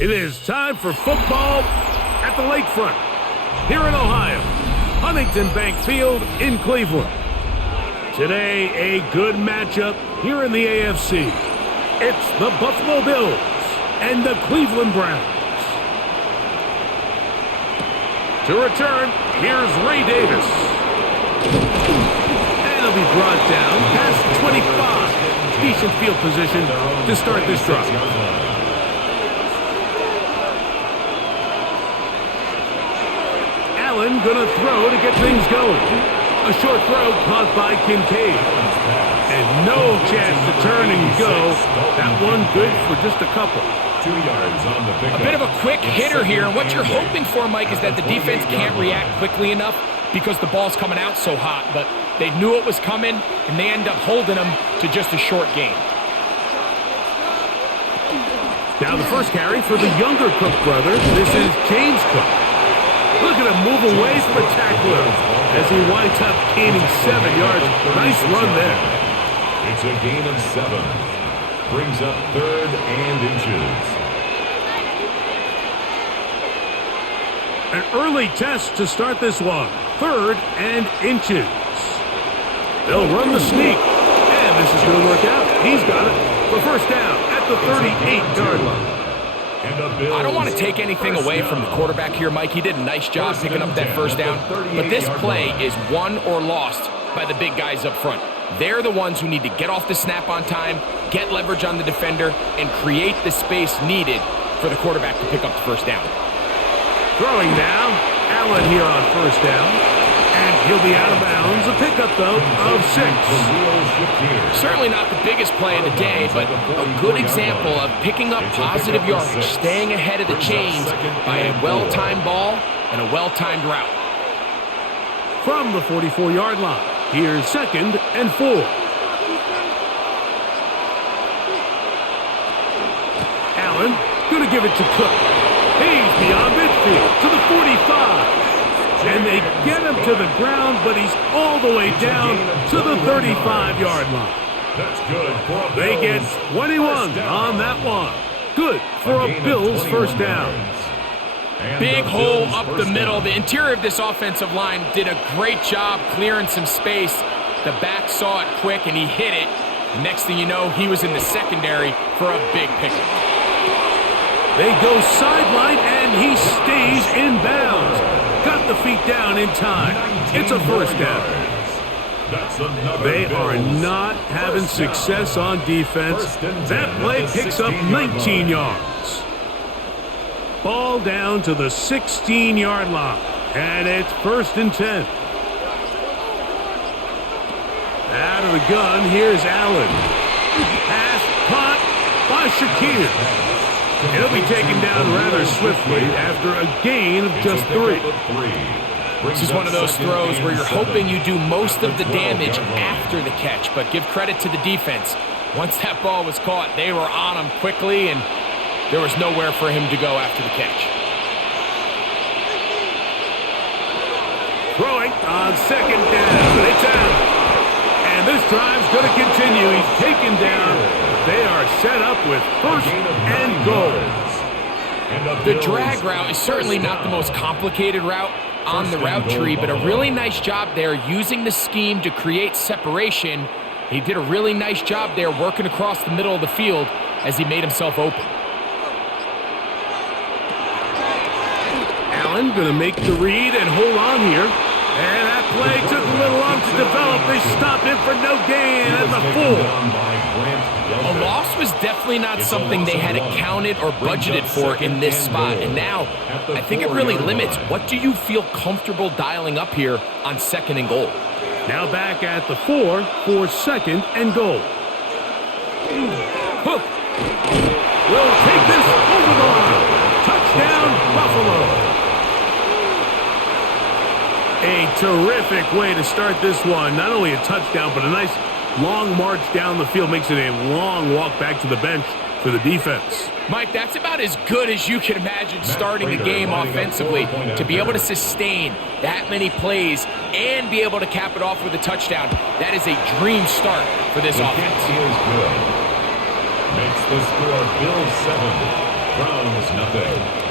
It is time for football at the lakefront here in Ohio, Huntington Bank Field in Cleveland. Today, a good matchup here in the AFC. It's the Buffalo Bills and the Cleveland Browns. To return, here's Ray Davis. And he'll be brought down past 25. Decent field position to start this drive. Allen gonna throw to get things going. A short throw caught by Kincaid. And no chance to turn and go. That one good for just a couple. 2 yards on the pickup. A bit of a quick hitter here. And what you're hoping for, Mike, is that the defense can't react quickly enough because the ball's coming out so hot. But they knew it was coming, and they end up holding them to just a short gain. Now the first carry for the younger Cook brother. This is James Cook. Look at him move away from a tackler as he winds up gaining 7 yards. Nice run there. It's a gain of 7. Brings up 3rd and inches. An early test to start this one. 3rd and inches. They'll run the sneak. And this is going to work out. He's got it for first down at the 38-yard line. I don't want to take anything away from the quarterback here, Mike. He did a nice job picking up that first down. But this play is won or lost by the big guys up front. They're the ones who need to get off the snap on time, get leverage on the defender, and create the space needed for the quarterback to pick up the first down. Throwing now, Allen here on first down. And he'll be out of bounds. A pickup, though, of 6. Certainly not the biggest play of the day, but a good example of picking up positive yardage, staying ahead of the chains by a well-timed ball and a well-timed route. From the 44-yard line, here's 2nd and 4. Allen going to give it to Cook. He's beyond midfield to the 45. And they get him to the ground, but he's all the way down to the 35-yard line. That's good for a Bills. They get 21 on that one. Good for a Bills first down. Big hole up the middle. The interior of this offensive line did a great job clearing some space. The back saw it quick, and he hit it. The next thing you know, he was in the secondary for a big pickup. They go sideline, and he stays in bounds. Got the feet down in time. It's a first down. They are not having success on defense. That play picks up 19 yards. Ball down to the 16-yard line. And it's 1st and 10. Out of the gun, here's Allen. Pass, punt by Shakir. He'll be taken down rather swiftly after a gain of just 3. This is one of those throws where you're hoping you do most of the damage after the catch, but give credit to the defense. Once that ball was caught, they were on him quickly, and there was nowhere for him to go after the catch. Throwing on 2nd down. It's out. And this drive's going to continue. He's taken down. They are set up with 1st and goal. The drag route is certainly not the most complicated route on the route tree, but a really nice job there using the scheme to create separation. He did a really nice job there working across the middle of the field as he made himself open. Allen going to make the read and hold on here. And that play took a little long to develop. They stopped him for no gain at the 4. A loss was definitely not something they had accounted or budgeted for in this spot. And now, I think it really limits what do you feel comfortable dialing up here on 2nd and goal. Now back at the 4 for 2nd and goal. Hook will take this over the line. Touchdown, Buffalo. A terrific way to start this one. Not only a touchdown, but a nice long march down the field. Makes it a long walk back to the bench for the defense. Mike, that's about as good as you can imagine starting a game offensively. To be able to sustain that many plays and be able to cap it off with a touchdown, that is a dream start for this offense. Makes the score Bills 7 Browns nothing.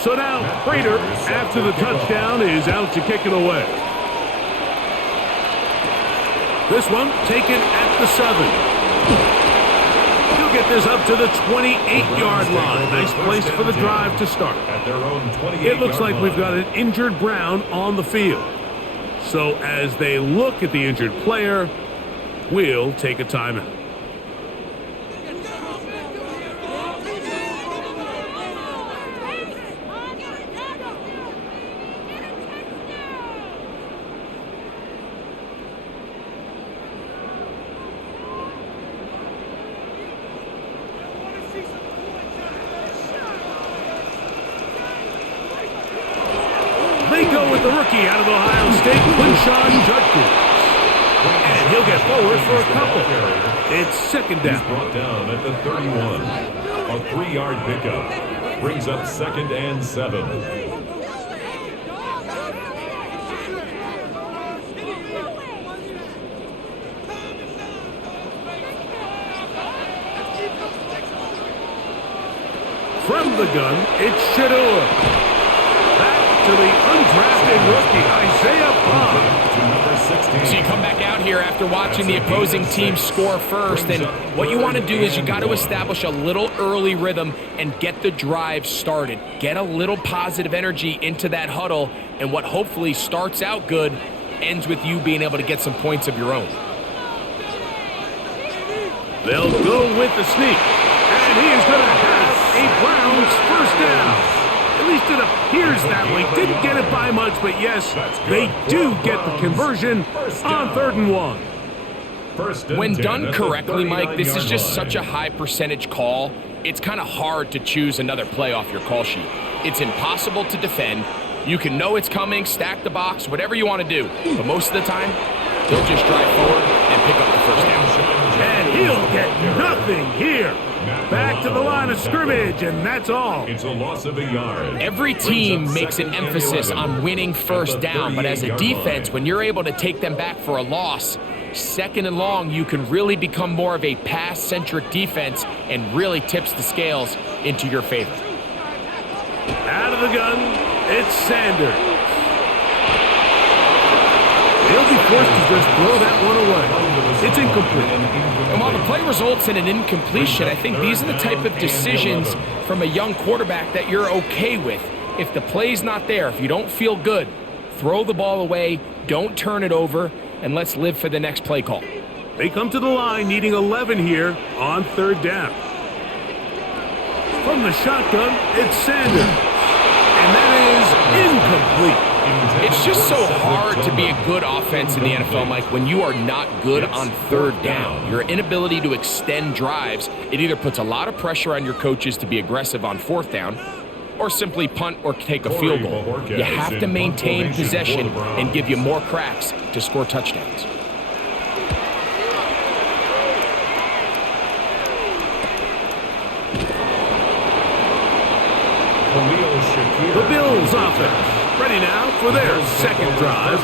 So now, Prater, after the touchdown, is out to kick it away. This one taken at the 7. He'll get this up to the 28-yard line. Nice place for the drive to start. It looks like we've got an injured Brown on the field. So as they look at the injured player, we'll take a timeout. They go with the rookie out of Ohio State, Quinshawn Judkins. And he'll get forward for a couple. It's second down. He's brought down at the 31. A 3-yard pickup. Brings up 2nd and 7. From the gun, it's Shador. To the undrafted rookie, Isaiah Bond. So you come back out here after watching the opposing team score first, and what you want to do is you got to establish a little early rhythm and get the drive started. Get a little positive energy into that huddle, and what hopefully starts out good ends with you being able to get some points of your own. They'll go with the sneak, and he is going to have a Browns first down. At least it appears that way. Didn't get it by much, but yes, they do get the conversion on 3rd and 1. When done correctly, Mike, this is just such a high percentage call. It's kind of hard to choose another play off your call sheet. It's impossible to defend. You can know it's coming, stack the box, whatever you want to do. But most of the time, they'll just drive forward and pick up the first down. And he'll get nothing here. Back to the line of scrimmage, and that's all. It's a loss of a yard. Every team makes an emphasis on winning first down, but as a defense, when you're able to take them back for a loss, 2nd and long, you can really become more of a pass-centric defense and really tips the scales into your favor. Out of the gun, it's Sanders. He'll be forced to just throw that one away. It's incomplete. And while the play results in an incompletion, I think these are the type of decisions from a young quarterback that you're okay with. If the play's not there, if you don't feel good, throw the ball away, don't turn it over, and let's live for the next play call. They come to the line needing 11 here on 3rd down. From the shotgun, it's Sanders. And that is incomplete. It's just so hard to be a good offense in the NFL, Mike, when you are not good on 3rd down. Your inability to extend drives, it either puts a lot of pressure on your coaches to be aggressive on 4th down or simply punt or take a field goal. You have to maintain possession and give you more cracks to score touchdowns. The Bills offense ready now for their 2nd drive.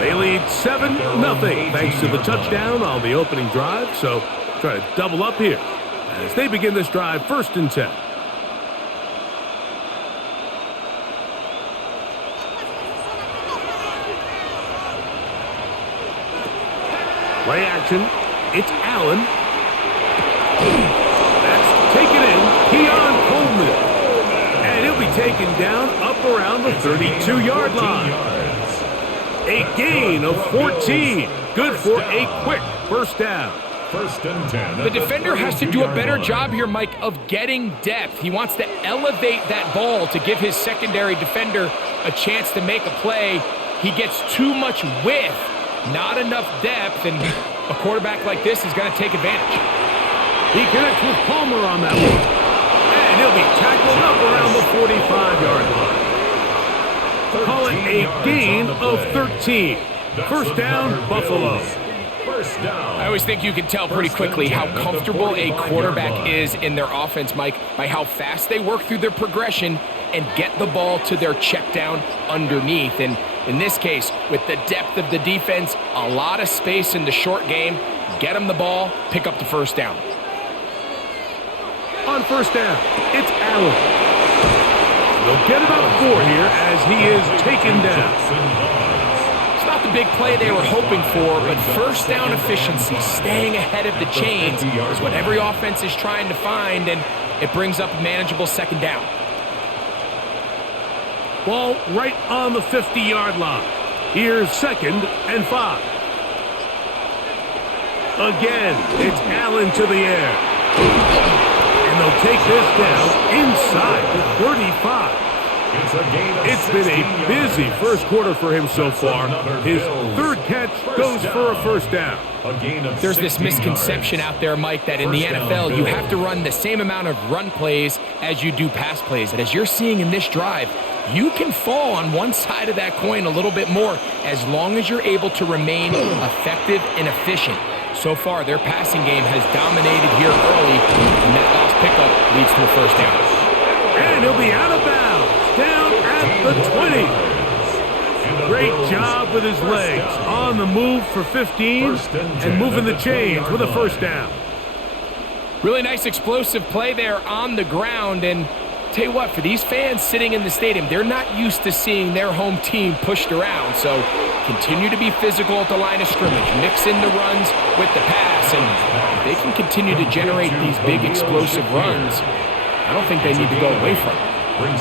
They lead 7-0 thanks to the touchdown on the opening drive. So try to double up here as they begin this drive 1st and 10. Play action. It's Allen. That's taken in. Keon Coleman. Taken down up around the 32-yard line. A gain of 14. Good for a quick first down. 1st and 10. The defender has to do a better job here, Mike, of getting depth. He wants to elevate that ball to give his secondary defender a chance to make a play. He gets too much width, not enough depth, and a quarterback like this is going to take advantage. He connects with Palmer on that one. And he'll be tackled up around the 45-yard line. Call it a gain of 13. First down, Buffalo. first down. I always think you can tell pretty quickly how comfortable a quarterback is in their offense, Mike, by how fast they work through their progression and get the ball to their check down underneath. And in this case, with the depth of the defense, a lot of space in the short game, get them the ball, pick up the first down. On first down, it's Allen. They'll get about 4 here as he is taken down. It's not the big play they were hoping for, but first down efficiency, staying ahead of the chains, is what every offense is trying to find, and it brings up a manageable second down. Ball right on the 50-yard line. Here's 2nd and 5. Again, it's Allen to the air. And they'll take this down inside the 35. It's been a busy first quarter for him so far. His 3rd catch goes for a first down. There's this misconception out there, Mike, that in the NFL you have to run the same amount of run plays as you do pass plays. And as you're seeing in this drive, you can fall on one side of that coin a little bit more as long as you're able to remain effective and efficient. So far, their passing game has dominated here early, and that last pickup leads to a first down. And he'll be out of bounds, down at the 20. Great job with his legs, on the move for 15, and moving the chains with a first down. Really nice explosive play there on the ground, and tell you what, for these fans sitting in the stadium, they're not used to seeing their home team pushed around, so continue to be physical at the line of scrimmage, mix in the runs with the pass, and if they can continue to generate these big explosive runs, I don't think they need to go away from it.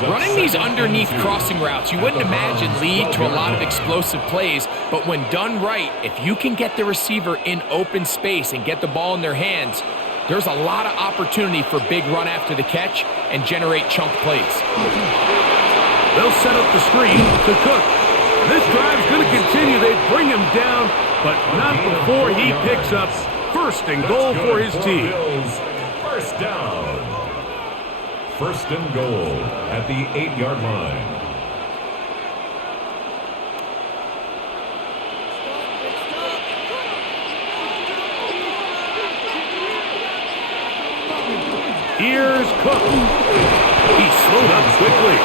Running these underneath crossing routes, you wouldn't imagine lead to a lot of explosive plays, but when done right, if you can get the receiver in open space and get the ball in their hands, there's a lot of opportunity for big run after the catch and generate chunk plays. They'll set up the screen to Cook. This drive's going to continue. They bring him down, but not before he picks up 1st and goal for his team. First down. 1st and goal at the 8-yard line. Here's Cook. He slowed up quickly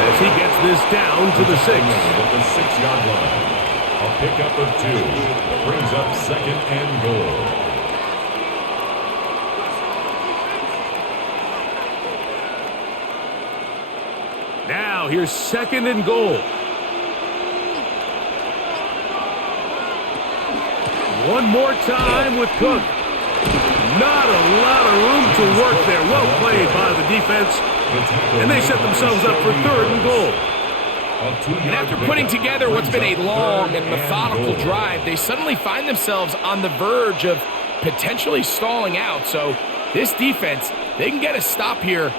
as he gets this down to the 6. At the 6-yard line. A pickup of 2 brings up 2nd and goal. Now here's 2nd and goal. One more time with Cook. Not a lot of room to work there. Well played by the defense. And they set themselves up for 3rd and goal. And after putting together what's been a long and methodical drive, they suddenly find themselves on the verge of potentially stalling out. So this defense, they can get a stop here.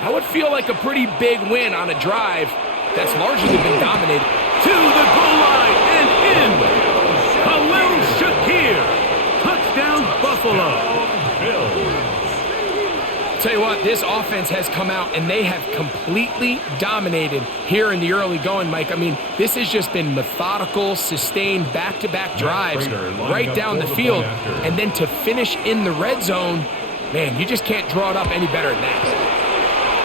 That would feel like a pretty big win on a drive that's largely been dominated. To the goal line and in. Khalil Shakir. Touchdown, Buffalo. Tell you what, this offense has come out and they have completely dominated here in the early going, Mike. I mean, this has just been methodical, sustained back-to-back drives right down the field. And then to finish in the red zone, man, you just can't draw it up any better than that.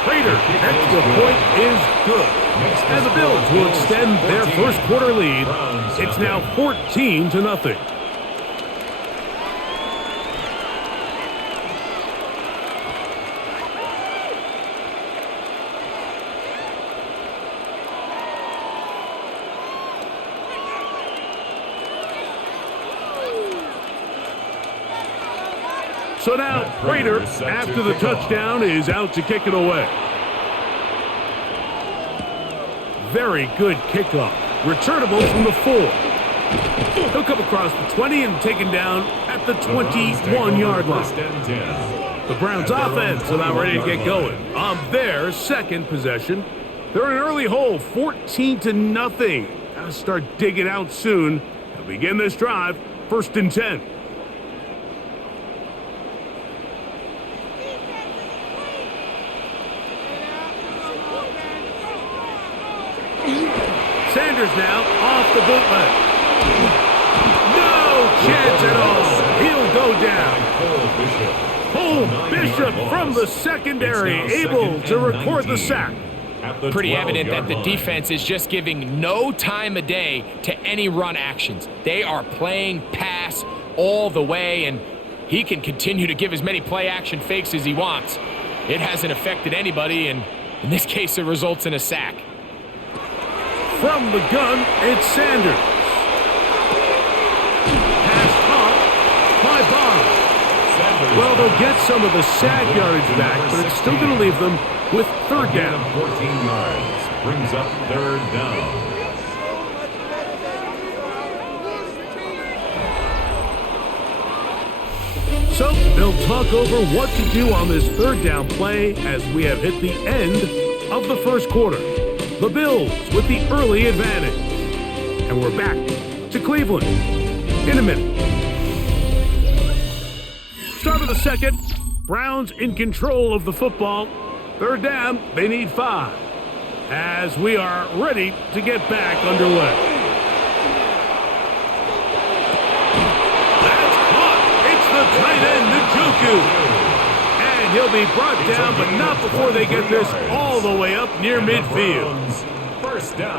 Prater, extra point is good. And the Bills will extend their first quarter lead. It's now 14-0. So now Prater, after the touchdown, is out to kick it away. Very good kickoff. Returnable from the 4. He'll come across the 20 and taken down at the 21-yard line. The Browns offense about ready to get going on their second possession. They're in an early hole, 14-0. Gotta start digging out soon. They'll begin this drive, 1st and 10. Sanders now off the bootleg. No chance at all. He'll go down. Cole Bishop from the secondary, able to record the sack. Pretty evident that the defense is just giving no time of day to any run actions. They are playing pass all the way, and he can continue to give as many play action fakes as he wants. It hasn't affected anybody, and in this case, it results in a sack. From the gun, it's Sanders. Pass caught by Barnes. Well, they'll get some of the sack yardage back, but it's still going to leave them with third down. 14 yards brings up third down. So they'll talk over what to do on this third down play as we have hit the end of the first quarter. The Bills with the early advantage. And we're back to Cleveland in a minute. Start of the second. Browns in control of the football. Third down, they need 5. As we are ready to get back underway. That's caught. It's the tight end, Njoku. And he'll be brought down, but not before they get this all the way up near midfield.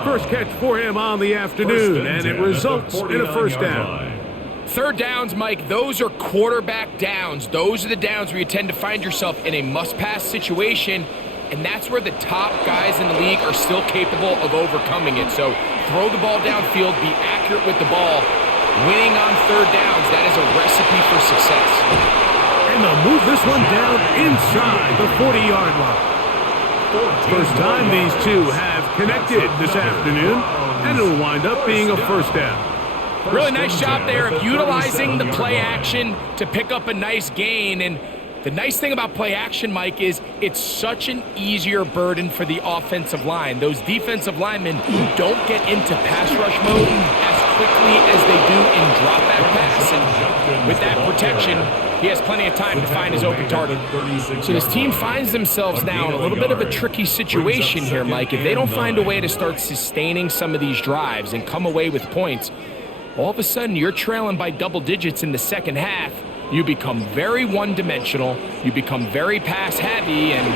First catch for him on the afternoon, and it results in a first down. Third downs, Mike, those are quarterback downs. Those are the downs where you tend to find yourself in a must-pass situation, and that's where the top guys in the league are still capable of overcoming it. So throw the ball downfield, be accurate with the ball. Winning on third downs, that is a recipe for success. And they'll move this one down inside the 40-yard line. First time these two have connected this afternoon, and it'll wind up being a first down. Really nice job there of utilizing the play action to pick up a nice gain. And the nice thing about play action, Mike, is it's such an easier burden for the offensive line. Those defensive linemen don't get into pass rush mode as quickly as they do in drop-back pass. And with that protection, he has plenty of time to find his open target. So this team finds themselves now in a little bit of a tricky situation here, Mike. If they don't find a way to start sustaining some of these drives and come away with points, all of a sudden you're trailing by double digits in the second half. You become very one-dimensional, you become very pass-heavy, and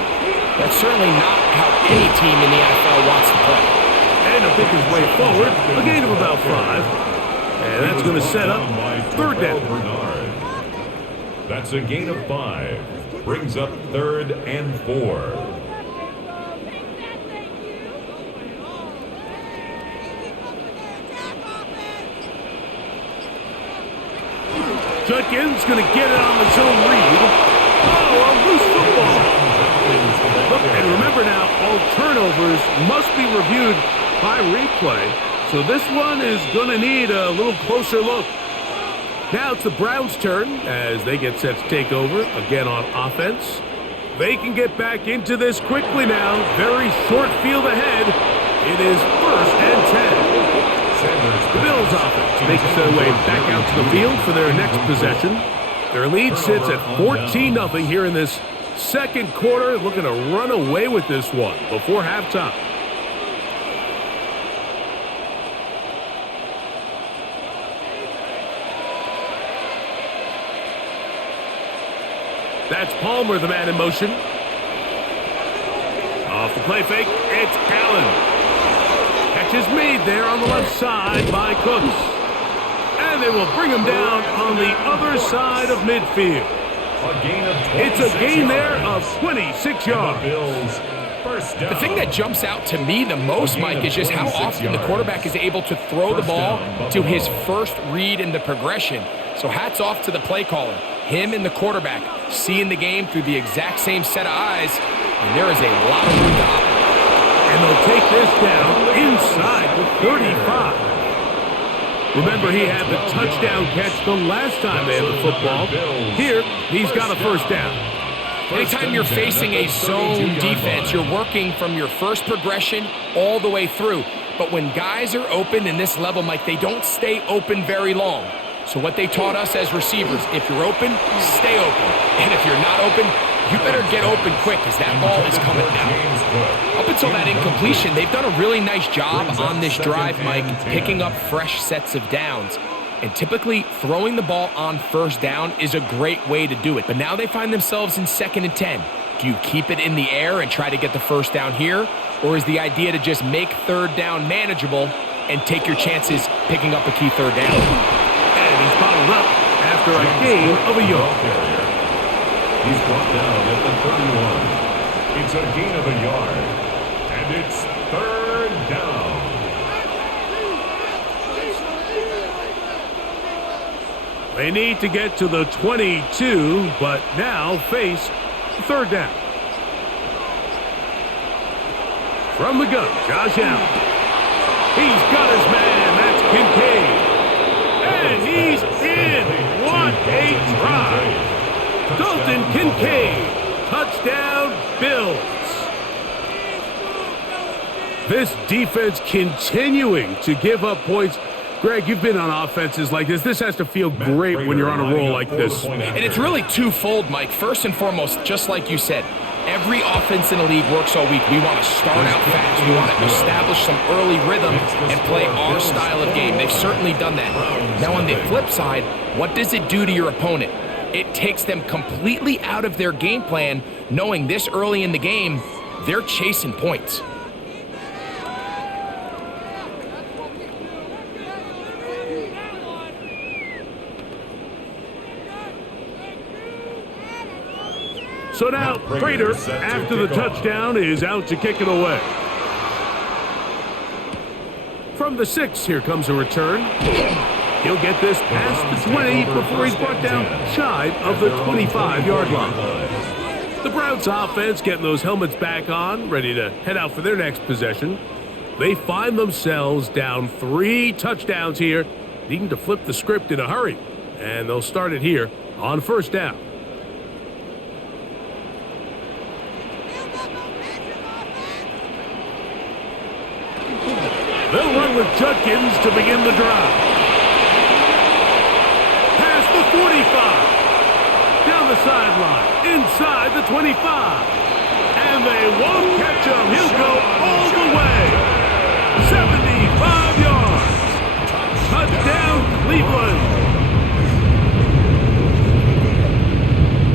that's certainly not how any team in the NFL wants to play. And he'll pick his way forward, a gain of about 5. And that's going to set up third down. That's a gain of 5. Brings up third and 4. Judkins going to get it on the zone read. Oh, a loose football. Look, and remember now, all turnovers must be reviewed by replay. So this one is going to need a little closer look. Now it's the Browns' turn as they get set to take over again on offense. They can get back into this quickly now. Very short field ahead. It is first and 10. The Bills offense makes their way back out to the field for their next possession. Their lead sits at 14-0 here in this second quarter, looking to run away with this one before halftime. That's Palmer, the man in motion. Off the play fake, it's Allen. Catch is made there on the left side by Cooks. And they will bring him down on the other side of midfield. It's a gain there of 26 yards. The thing that jumps out to me the most, Mike, is just how often the quarterback is able to throw the ball to his first read in the progression. So hats off to the play caller. Him and the quarterback seeing the game through the exact same set of eyes, and there is a lot of room to operate. And they'll take this down inside the 35. Remember, he had the touchdown catch the last time they had the football. Here, he's got a first down. Anytime you're facing a zone defense, you're working from your first progression all the way through. But when guys are open in this level, Mike, they don't stay open very long. So what they taught us as receivers, if you're open, stay open. And if you're not open, you better get open quick because that ball is coming down. Up until that incompletion, they've done a really nice job on this drive, Mike, picking up fresh sets of downs. And typically, throwing the ball on first down is a great way to do it. But now they find themselves in 2nd and 10. Do you keep it in the air and try to get the first down here? Or is the idea to just make 3rd down manageable and take your chances picking up a key 3rd down? And he's bottled up after a gain of a yard. He's brought down at the 31. It's a gain of a yard. And it's 3rd down. They need to get to the 22, but now face 3rd down. From the gun, Josh Allen. He's got his man. That's Kincaid. And he's in. What a drive. Dalton Kincaid. Touchdown, Bills. This defense continuing to give up points. Greg, you've been on offenses like this. This has to feel great when you're on a roll like this. And it's really twofold, Mike. First and foremost, just like you said, every offense in the league works all week. We want to start out fast. We want to establish some early rhythm and play our style of game. They've certainly done that. Now, on the flip side, what does it do to your opponent? It takes them completely out of their game plan, knowing this early in the game, they're chasing points. So now, Prater, after the touchdown, is out to kick it away. From the 6, here comes a return. He'll get this past the 20 before he's brought down shy of the 25-yard line. The Browns offense getting those helmets back on, ready to head out for their next possession. They find themselves down 3 touchdowns here, needing to flip the script in a hurry. And they'll start it here on 1st down. They'll run with Judkins to begin the drive. Past the 45. Down the sideline. Inside the 25. And they won't catch him. He'll go all the way. 75 yards. Touchdown, Cleveland.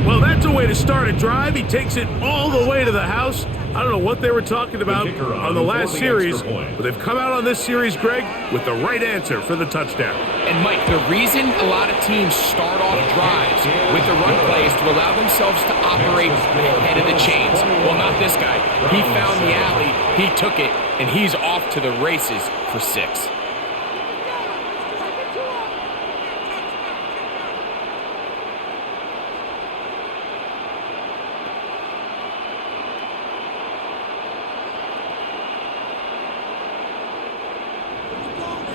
Well, that's a way to start a drive. He takes it all the way to the house. I don't know what they were talking about on the last series, but they've come out on this series, Greg, with the right answer for the touchdown. And, Mike, the reason a lot of teams start off drives with the run play is to allow themselves to operate ahead of the chains. Well, not this guy. He found the alley, he took it, and he's off to the races for 6.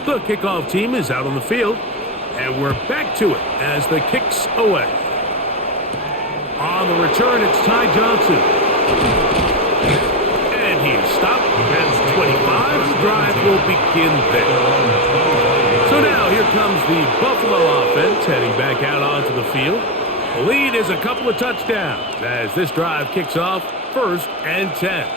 The kickoff team is out on the field, and we're back to it as the kick's away. On the return, it's Ty Johnson. And he's stopped at 25. The drive will begin there. So now here comes the Buffalo offense heading back out onto the field. The lead is a couple of touchdowns as this drive kicks off 1st and 10.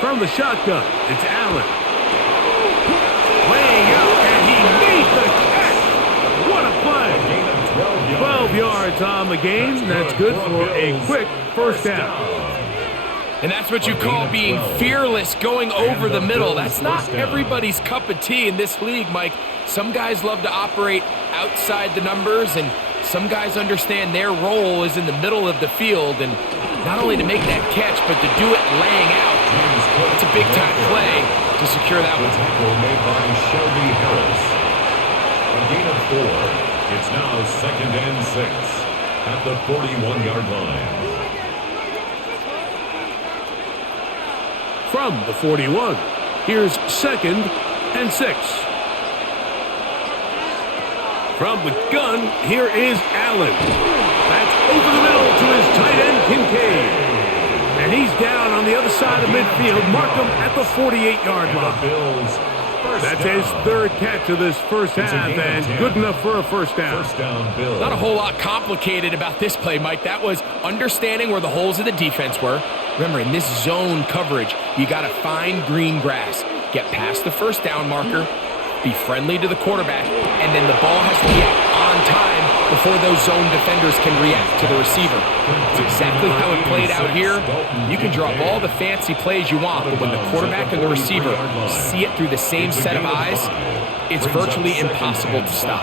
From the shotgun, it's Allen. Way out, and he made the catch. What a play. 12 yards on the game. That's good for a quick 1st down. And that's what you call being fearless, going over the middle. That's not everybody's cup of tea in this league, Mike. Some guys love to operate outside the numbers, and some guys understand their role is in the middle of the field, and not only to make that catch, but to do it laying out. It's a big-time play to secure that one. Tackle made by Shelby Harris. A gain of 4. It's now 2nd and 6 at the 41-yard line. From the 41, here's 2nd and 6. From the gun, here is Allen. That's over the middle to his tight end, Kincaid. And he's down on the other side of midfield. Mark him at the 48-yard line. The Bills That's his third catch of this first half, and good enough for a first down. Bills. Not a whole lot complicated about this play, Mike. That was understanding where the holes of the defense were. Remember, in this zone coverage, you got to find green grass. Get past the first down marker, be friendly to the quarterback, and then the ball has to be out on time before those zone defenders can react to the receiver. It's exactly how it played out here. You can draw up all the fancy plays you want, but when the quarterback and the receiver see it through the same set of eyes, it's virtually impossible to stop.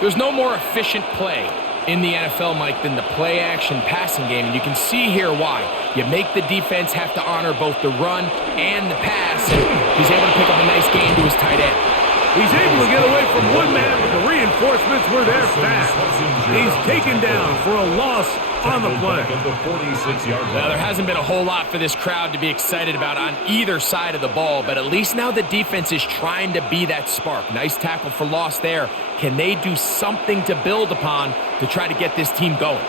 There's no more efficient play in the NFL, Mike, than the play-action passing game, and you can see here why. You make the defense have to honor both the run and the pass, and he's able to pick up a nice gain to his tight end. He's able to get away from one man, but the reinforcements were there fast. He's taken down for a loss on the play. Well, there hasn't been a whole lot for this crowd to be excited about on either side of the ball, but at least now the defense is trying to be that spark. Nice tackle for loss there. Can they do something to build upon to try to get this team going?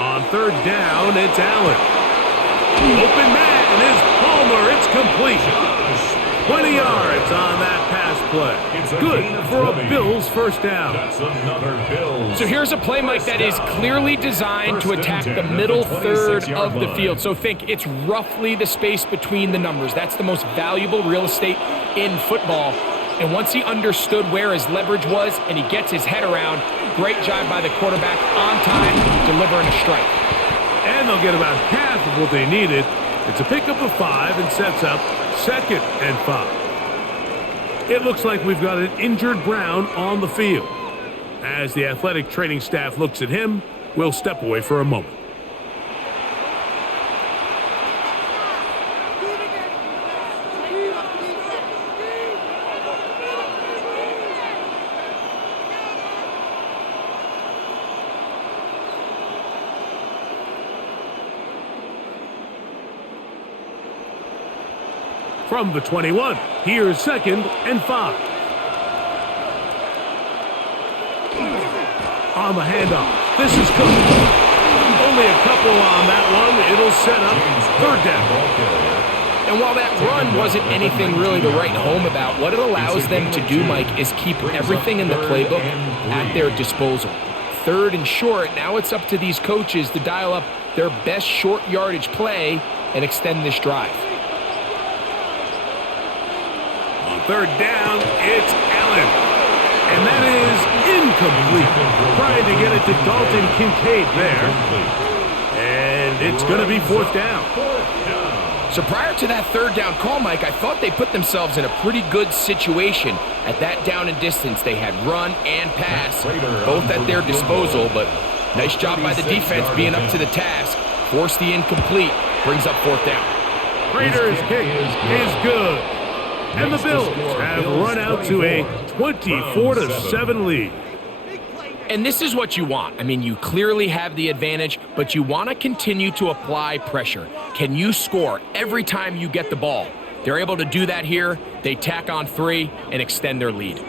On third down, it's Allen. Open man is Palmer. It's complete. 20 yards on that pass play. Good for a Bills first down. That's another Bills. So here's a play, Mike, that is clearly designed to attack the middle third of the field. So think it's roughly the space between the numbers. That's the most valuable real estate in football. And once he understood where his leverage was and he gets his head around, great job by the quarterback on time, delivering a strike. And they'll get about half of what they needed. It's a pickup of 5 and sets up 2nd and 5. It looks like we've got an injured Brown on the field. As the athletic training staff looks at him, we'll step away for a moment. From the 21, here's 2nd and 5. On the handoff, this is Cook. Only a couple on that one. It'll set up 3rd down. And while that run wasn't anything really to write home about, what it allows them to do, Mike, is keep everything in the playbook at their disposal. 3rd and short, now it's up to these coaches to dial up their best short yardage play and extend this drive. 3rd down, it's Allen. And that is incomplete. Trying to get it to Dalton Kincaid there. And it's going to be 4th down. So prior to that 3rd down call, Mike, I thought they put themselves in a pretty good situation. At that down and distance, they had run and pass, both at their disposal. But nice job by the defense being up to the task. Forced the incomplete, brings up 4th down. Prater's kick is good. And the Bills have run out to a 24-7 lead. And this is what you want. I mean, you clearly have the advantage, but you want to continue to apply pressure. Can you score every time you get the ball? They're able to do that here. They tack on 3 and extend their lead.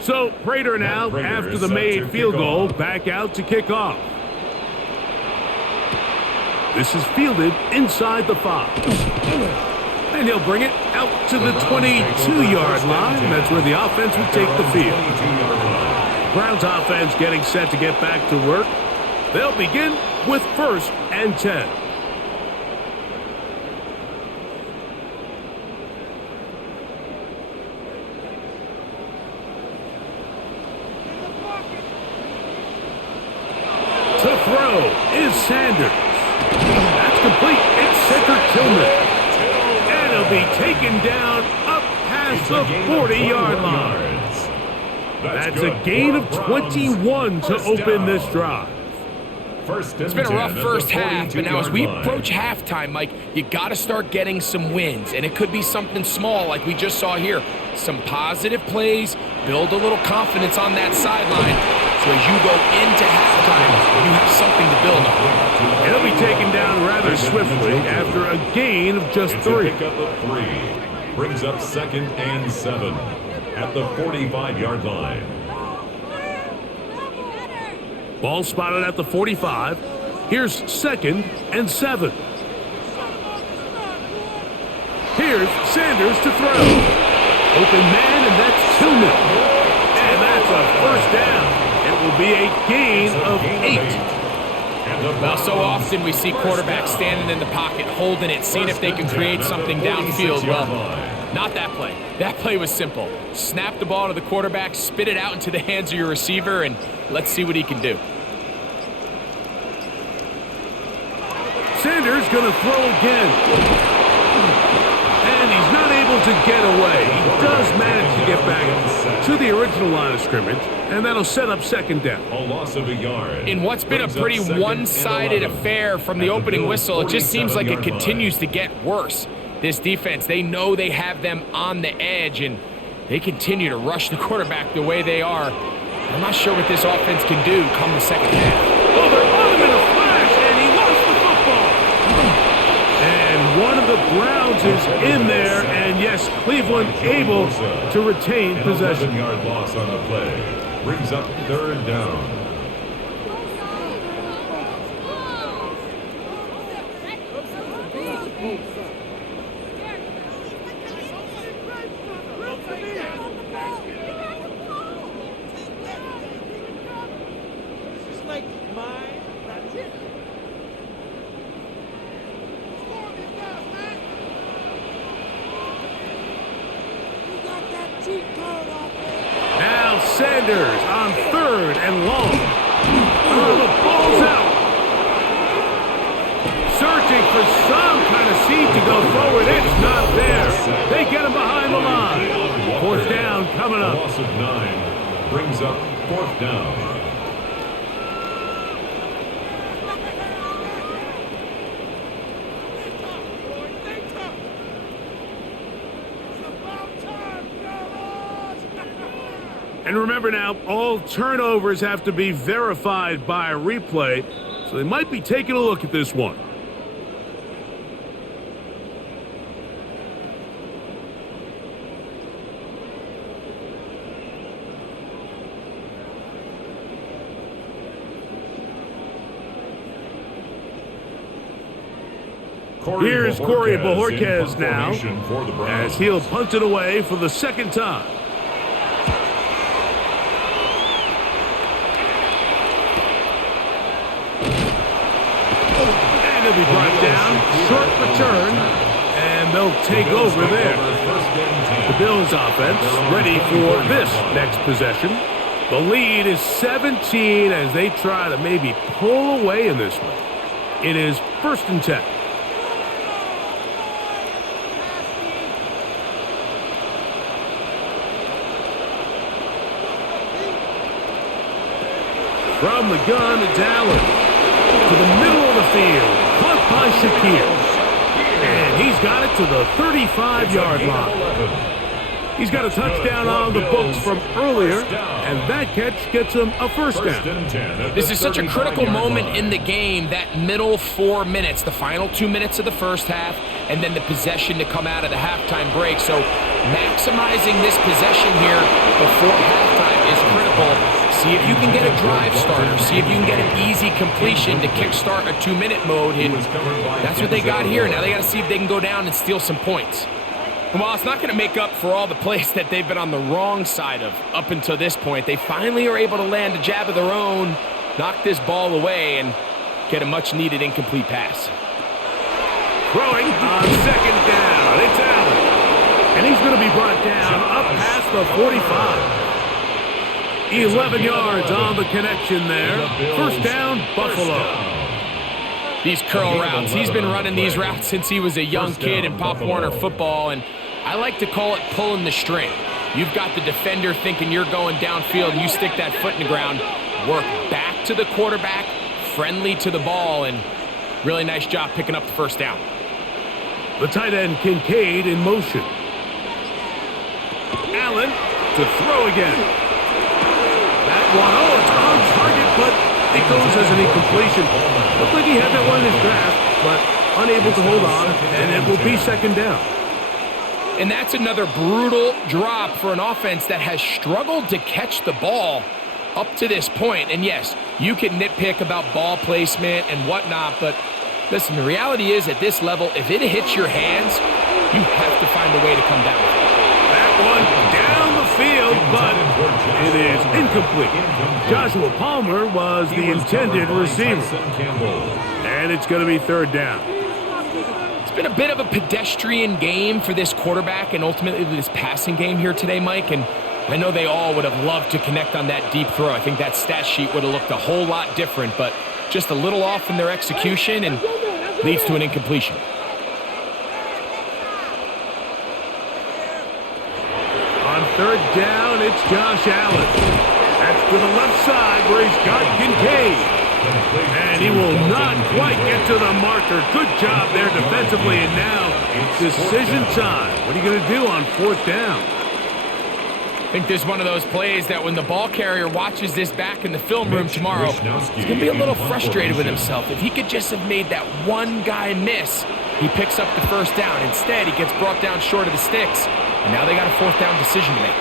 So Prater now, after the made field goal, back out to kick off. This is fielded inside the 5. And he'll bring it out to the 22-yard line. That's where the offense will take the field. Browns offense getting set to get back to work. They'll begin with 1st and 10. To throw is Sanders. That's complete. It's Cedric Tillman. And he'll be taken down up past the 40-yard line. That's a gain of 21 to open this drive. It's been a rough first half, but now as we approach halftime, Mike, you got to start getting some wins. And it could be something small like we just saw here. Some positive plays, build a little confidence on that sideline. So as you go into halftime, you have something to build on. He'll be taken down rather swiftly after a gain of just 3. Pick up of 3. Brings up 2nd and 7 at the 45-yard line. Ball spotted at the 45. Here's 2nd and 7. Here's Sanders to throw. Open man, and that's Tillman. And that's a first down. It will be a gain of 8. Well, so often we see quarterbacks standing in the pocket, holding it, seeing if they can create something downfield. Well, not that play. That play was simple. Snap the ball to the quarterback, spit it out into the hands of your receiver, and let's see what he can do. Sanders going to throw again. And he's not able to get away. He does manage to get back to the original line of scrimmage, and that'll set up 2nd down. A loss of a yard. In what's been a pretty one-sided affair from the opening whistle, it just seems like it continues to get worse. This defense, they know they have them on the edge, and they continue to rush the quarterback the way they are. I'm not sure what this offense can do come the second half. Oh, they're on him in a flash, and he lost the football. And one of the Browns is in there, and yes, Cleveland able to retain possession. 11-yard loss on the play. Brings up 3rd down. Now Sanders on 3rd and long. Oh, the ball's out. Searching for some kind of seed to go forward. It's not there. They get him behind the line. 4th down coming up. Loss of 9 brings up 4th down. And remember now, all turnovers have to be verified by a replay, so they might be taking a look at this one. Here's Corey Bojorquez now, as he'll punt it away for the 2nd time. He'll be brought down, short return, and they'll take over there. The Bills offense ready for this next possession. The lead is 17 as they try to maybe pull away in this one. It is 1st and 10. From the gun, it's Allen. To the middle of the field. Caught by Shakir. And he's got it to the 35-yard line. He's got a touchdown on the books from earlier, and that catch gets him a 1st down. This is such a critical moment in the game, that middle 4 minutes, the final 2 minutes of the first half, and then the possession to come out of the halftime break. So maximizing this possession here before halftime is critical. See if you can get a drive starter. See if you can get an easy completion to kickstart a 2-minute mode. And that's what they got here. Now they got to see if they can go down and steal some points. And while it's not going to make up for all the plays that they've been on the wrong side of up until this point, they finally are able to land a jab of their own, knock this ball away, and get a much-needed incomplete pass. Throwing on 2nd down. It's Allen. And he's going to be brought down up past the 45. 11 yards on the connection there. 1st down, Buffalo. These curl routes. He's been running these routes since he was a young kid in Pop Warner football, and I like to call it pulling the string. You've got the defender thinking you're going downfield, and you stick that foot in the ground, work back to the quarterback, friendly to the ball, and really nice job picking up the 1st down. The tight end Kincaid in motion. Allen to throw again. That one, oh, it's on target, but it goes as an incompletion. Looked like he had that one in his grasp, but unable to hold on, and it will be 2nd down. And that's another brutal drop for an offense that has struggled to catch the ball. up to this point, and yes, you can nitpick about ball placement and whatnot, but listen, the reality is at this level, if it hits your hands, you have to find a way to come down with it. That one down the field, but it is incomplete. Joshua Palmer was the intended receiver. And it's going to be third down. It's been a bit of a pedestrian game for this quarterback and ultimately this passing game here today, Mike, and I know they all would have loved to connect on that deep throw. I think that stat sheet would have looked a whole lot different, but just a little off in their execution and leads to an incompletion. On third down, it's Josh Allen. That's to the left side where he's got Kincaid. And he will not quite get to the marker. Good job there defensively, and now decision time. What are you going to do on fourth down? I think this is one of those plays that when the ball carrier watches this back in the film room tomorrow, he's going to be a little frustrated with himself. If he could just have made that one guy miss, he picks up the first down. Instead, he gets brought down short of the sticks, and now they got a fourth down decision to make.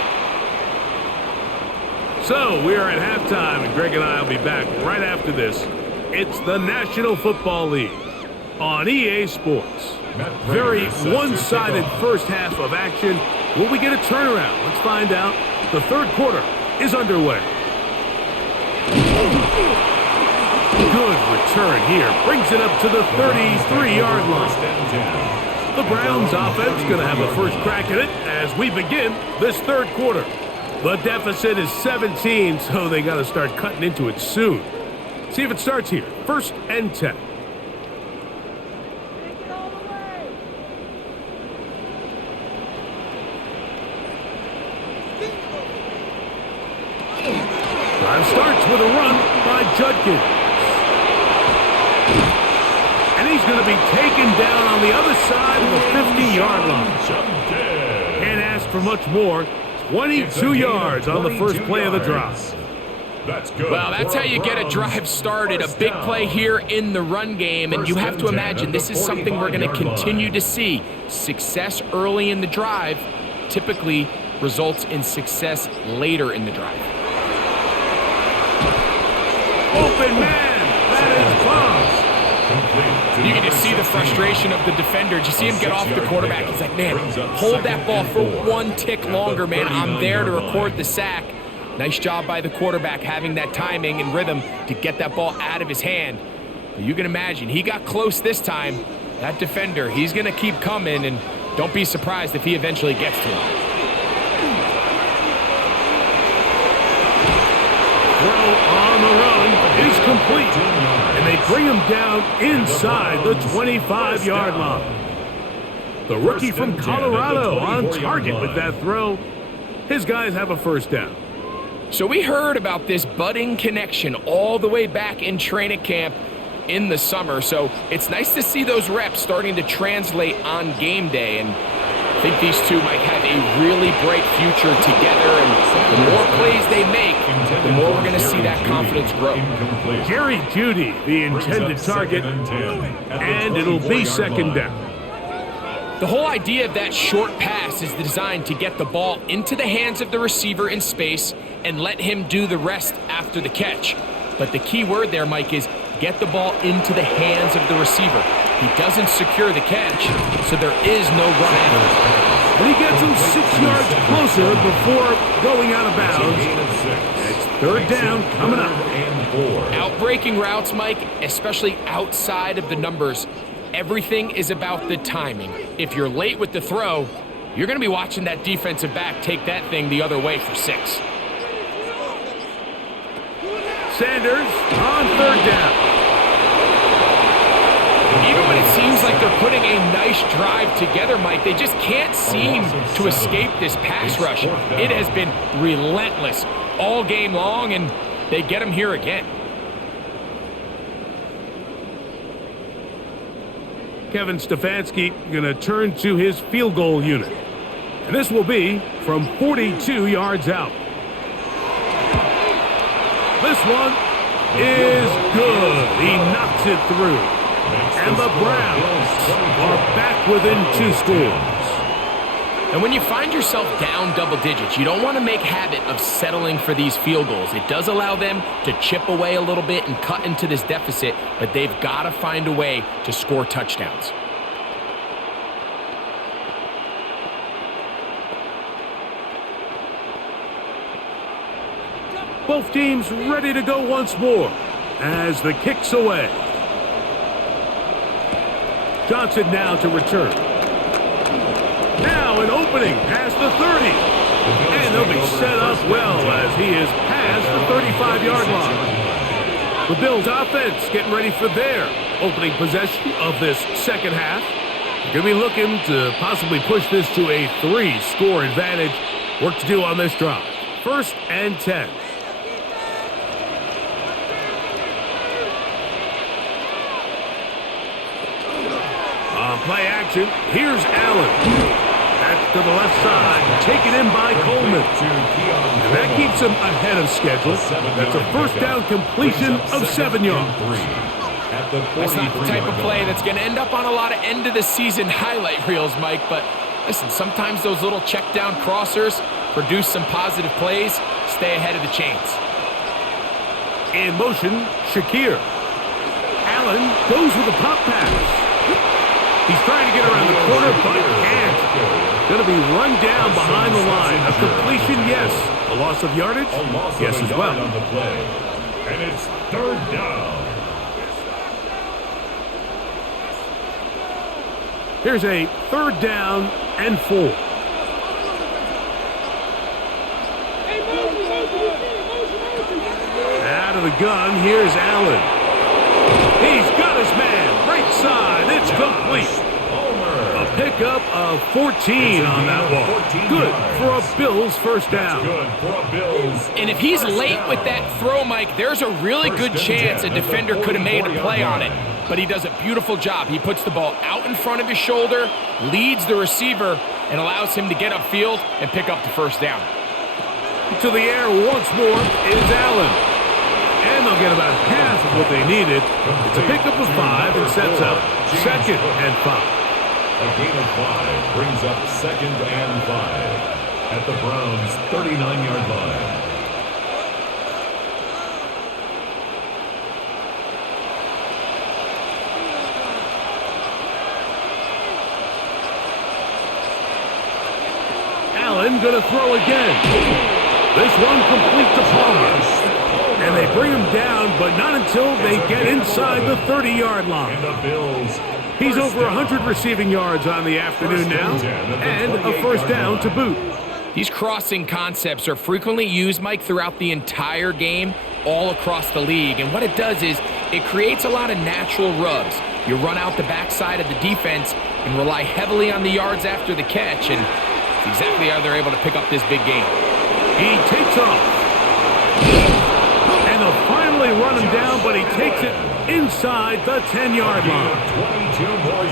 So we are at halftime, and Greg and I will be back right after this. It's the National Football League on EA Sports. Very one-sided first half of action. Will we get a turnaround? Let's find out. The third quarter is underway. Good return here. Brings it up to the 33-yard line. The Browns offense going to have a first crack at it as we begin this third quarter. The deficit is 17, so they got to start cutting into it soon. See if it starts here. First and 10. Drive starts with a run by Judkins. And he's going to be taken down on the other side of the 50-yard line. Can't ask for much more. 22 yards on the first play of the drive. That's good. Well, that's how you get a drive started. A big play here in the run game, and you have to imagine this is something we're going to continue to see. Success early in the drive typically results in success later in the drive. Open man, that is close. You can just see the frustration of the defender. Did you see him get off the quarterback? He's like, man, hold that ball for one tick longer, man. I'm there to record the sack. Nice job by the quarterback having that timing and rhythm to get that ball out of his hand. But you can imagine, he got close this time. That defender, he's going to keep coming, and don't be surprised if he eventually gets to him. Throw on the run is complete. And they bring him down inside the 25-yard line. The rookie from Colorado on target with that throw. His guys have a first down. So we heard about this budding connection all the way back in training camp in the summer. So it's nice to see those reps starting to translate on game day. And I think these two might have a really bright future together. And the more plays they make, the more we're going to see that confidence grow. Jerry Jeudy, the intended target, and it'll be second down. The whole idea of that short pass is designed to get the ball into the hands of the receiver in space and let him do the rest after the catch. But the key word there, Mike, is get the ball into the hands of the receiver. He doesn't secure the catch, so there is no run after it. And he gets him 6 yards closer before going out of bounds. It's third down coming up. Out-breaking routes, Mike, especially outside of the numbers, everything is about the timing. If you're late with the throw, you're going to be watching that defensive back take that thing the other way for 6. Sanders on third down. Even when it seems like they're putting a nice drive together, Mike, they just can't seem to escape this pass rush. It has been relentless all game long, and they get him here again. Kevin Stefanski going to turn to his field goal unit. And this will be from 42 yards out. This one is good. He knocks it through. And the Browns are back within 2 scores. And when you find yourself down double digits, you don't want to make habit of settling for these field goals. It does allow them to chip away a little bit and cut into this deficit, but they've got to find a way to score touchdowns. Both teams ready to go once more as the kick's away. Johnson now to return. Now an opening past the 30. And they'll be set up well as he is past the 35-yard line. The Bills offense getting ready for their opening possession of this second half. They're going to be looking to possibly push this to a 3-score advantage. Work to do on this drive. 1st and 10. Play action. Here's Allen. That's to the left side. Taken in by Coleman. And that keeps him ahead of schedule. That's a first down completion of 7 yards. That's not the type of play that's going to end up on a lot of end-of-the-season highlight reels, Mike. But listen, sometimes those little check-down crossers produce some positive plays. Stay ahead of the chains. In motion, Shakir. Allen goes with a pop pass. He's trying to get around the corner, but can't. Going to be run down behind the line. A completion, yes. A loss of yardage? Yes, as well. On the play. And it's 3rd down. Here's a 3rd down and 4. Out of the gun, here's Allen. He's got his man, right side, it's complete. A pickup of 14 on that one. Good for a Bills first down. Good for a Bills. And if he's late with that throw, Mike, there's a really good chance a defender could have made a play on it. But he does a beautiful job. He puts the ball out in front of his shoulder, leads the receiver, and allows him to get upfield and pick up the first down. To the air once more is Allen. And they'll get about half of what they needed. It's a pickup of 5 and sets up 2nd and 5. A gain of 5 brings up 2nd and 5 at the Browns' 39-yard line. Allen going to throw again. This one complete to Palmer. And they bring him down, but not until they get inside the 30-yard line. And the Bills. He's over 100 receiving yards on the afternoon now, and a first down to boot. These crossing concepts are frequently used, Mike, throughout the entire game, all across the league. And what it does is it creates a lot of natural rubs. You run out the backside of the defense and rely heavily on the yards after the catch, and it's exactly how they're able to pick up this big game. He takes off. And they'll finally run him down, but he takes it inside the 10-yard line.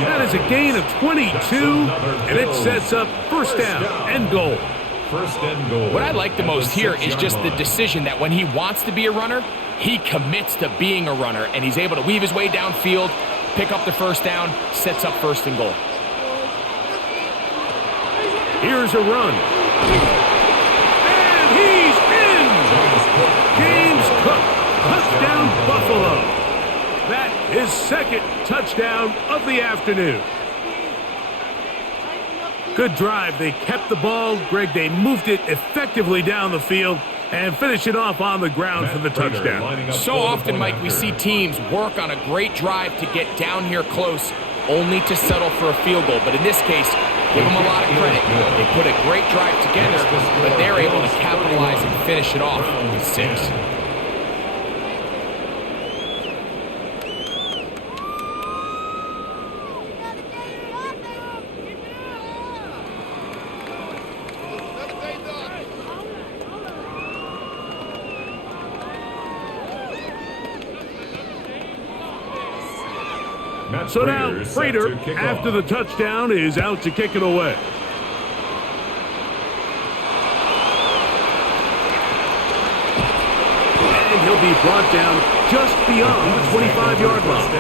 That is a gain of 22, and it sets up first down and goal. First and goal. What I like the most here is just the decision that when he wants to be a runner, he commits to being a runner, and he's able to weave his way downfield, pick up the first down, sets up first and goal. Here's a run. And he's in! James Cook, touchdown Buffalo. That is 2nd touchdown of the afternoon. Good drive. They kept the ball. Greg, they moved it effectively down the field and finish it off on the ground for the touchdown. So often, Mike, we see teams work on a great drive to get down here close, only to settle for a field goal. But in this case, give them a lot of credit. They put a great drive together, but they're able to capitalize and finish it off with 6. So now, Prater, after the touchdown, is out to kick it away. And he'll be brought down just beyond the 25-yard line.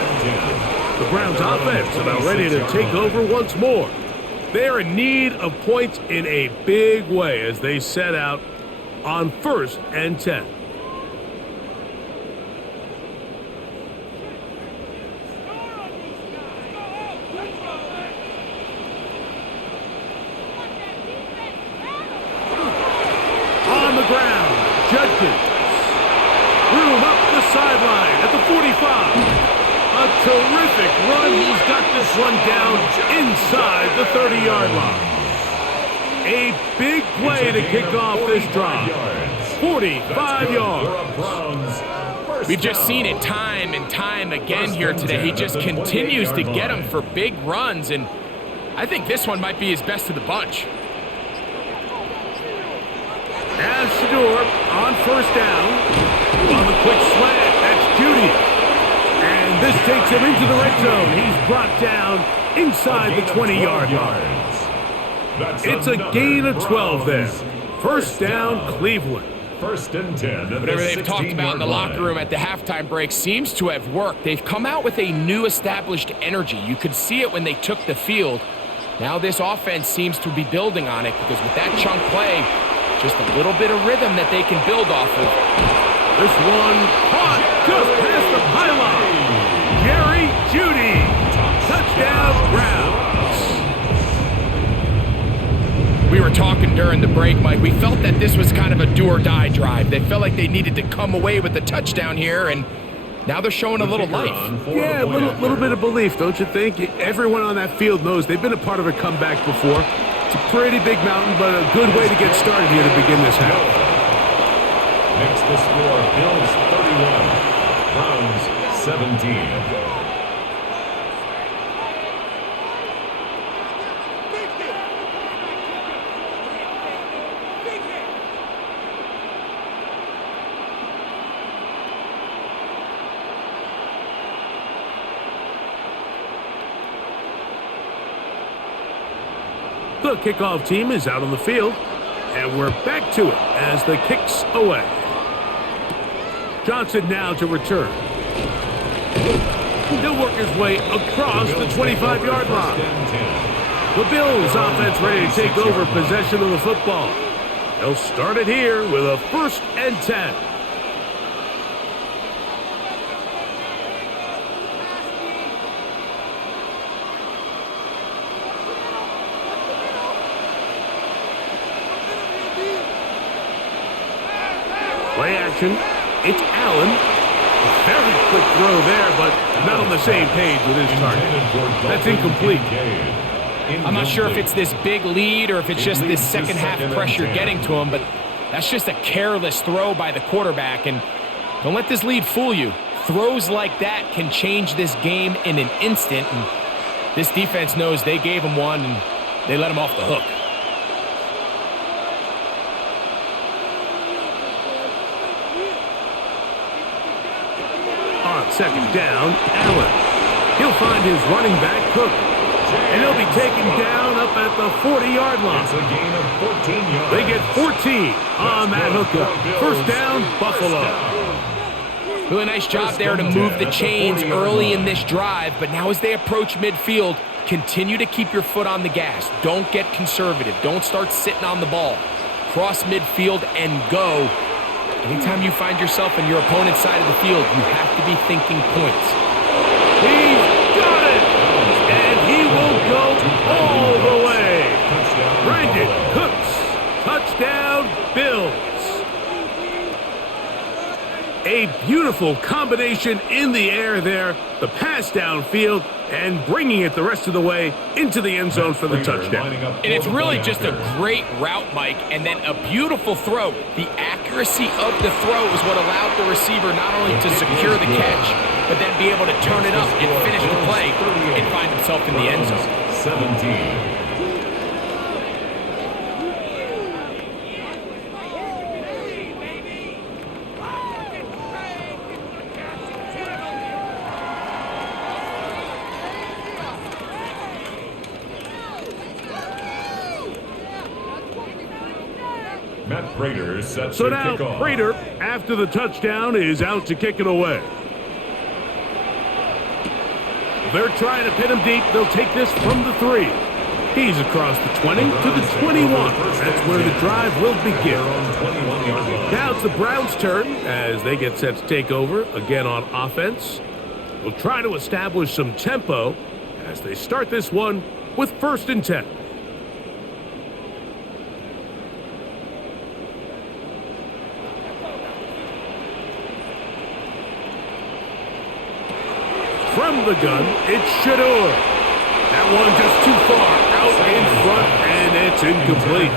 The Browns offense about ready to take over once more. They're in need of points in a big way as they set out on 1st and 10. On the ground, Judkins. Room up the sideline at the 45. A terrific run. He's got this one down inside the 30-yard line. A big play to kick off this drive. 45 yards. We've just seen it time and time again here today. He just continues to get them for big runs, and I think this one might be his best of the bunch. As Shador on 1st down. On the quick slant, that's Judy. And this takes him into the red zone. He's brought down inside the 20-yard line. It's a gain of 12 there. 1st down, Cleveland. 1st and 10. Whatever they've talked about in the locker room at the halftime break seems to have worked. They've come out with a new established energy. You could see it when they took the field. Now this offense seems to be building on it because with that chunk play, just a little bit of rhythm that they can build off of. This one caught just past the pylon. Jerry Jeudy. Touchdown, Browns. We were talking during the break, Mike. We felt that this was kind of a do-or-die drive. They felt like they needed to come away with the touchdown here, and now they're showing a little life. Yeah, a little bit of belief, don't you think? Everyone on that field knows they've been a part of a comeback before. It's a pretty big mountain, but a good way to get started here to begin this half. Makes the score Bills 31, Browns 17. The kickoff team is out on the field, and we're back to it as the kick's away. Johnson now to return. He'll work his way across the 25-yard line. The Bills offense ready to take over possession of the football. They'll start it here with a 1st and 10. Play action. It's Allen. A very quick throw there, but not on the same page with his target. That's incomplete. I'm not sure if it's this big lead or if it's just this second half pressure getting to him, but that's just a careless throw by the quarterback. And don't let this lead fool you. Throws like that can change this game in an instant. And this defense knows they gave him one and they let him off the hook. On 2nd down, Allen. He'll find his running back, Cook. And he'll be taken down up at the 40-yard line. It's a gain of 14 yards. They get 14 on that hookup. 1st down, Buffalo. Really nice job there to move the chains early in this drive, but now as they approach midfield, continue to keep your foot on the gas. Don't get conservative. Don't start sitting on the ball. Cross midfield and go. Anytime you find yourself on your opponent's side of the field, you have to be thinking points. He's got it! And he will go all the way. Brandon Cooks. Touchdown, Bills. A beautiful combination in the air there. The pass downfield and bringing it the rest of the way into the end zone for the touchdown. And it's really just a great route, Mike, and then a beautiful throw. The accuracy of the throw is what allowed the receiver not only to secure the catch, but then be able to turn it up and finish the play and find himself in the end zone. 17. Matt Prater sets So the now kickoff. Prater, after the touchdown, is out to kick it away. They're trying to pin him deep. They'll take this from the 3. He's across the 20 to the 21. That's where the drive will begin. Now it's the Browns' turn as they get set to take over again on offense. We'll try to establish some tempo as they start this one with 1st and 10. From the gun, it's Shador. That one just too far out in front, and it's incomplete.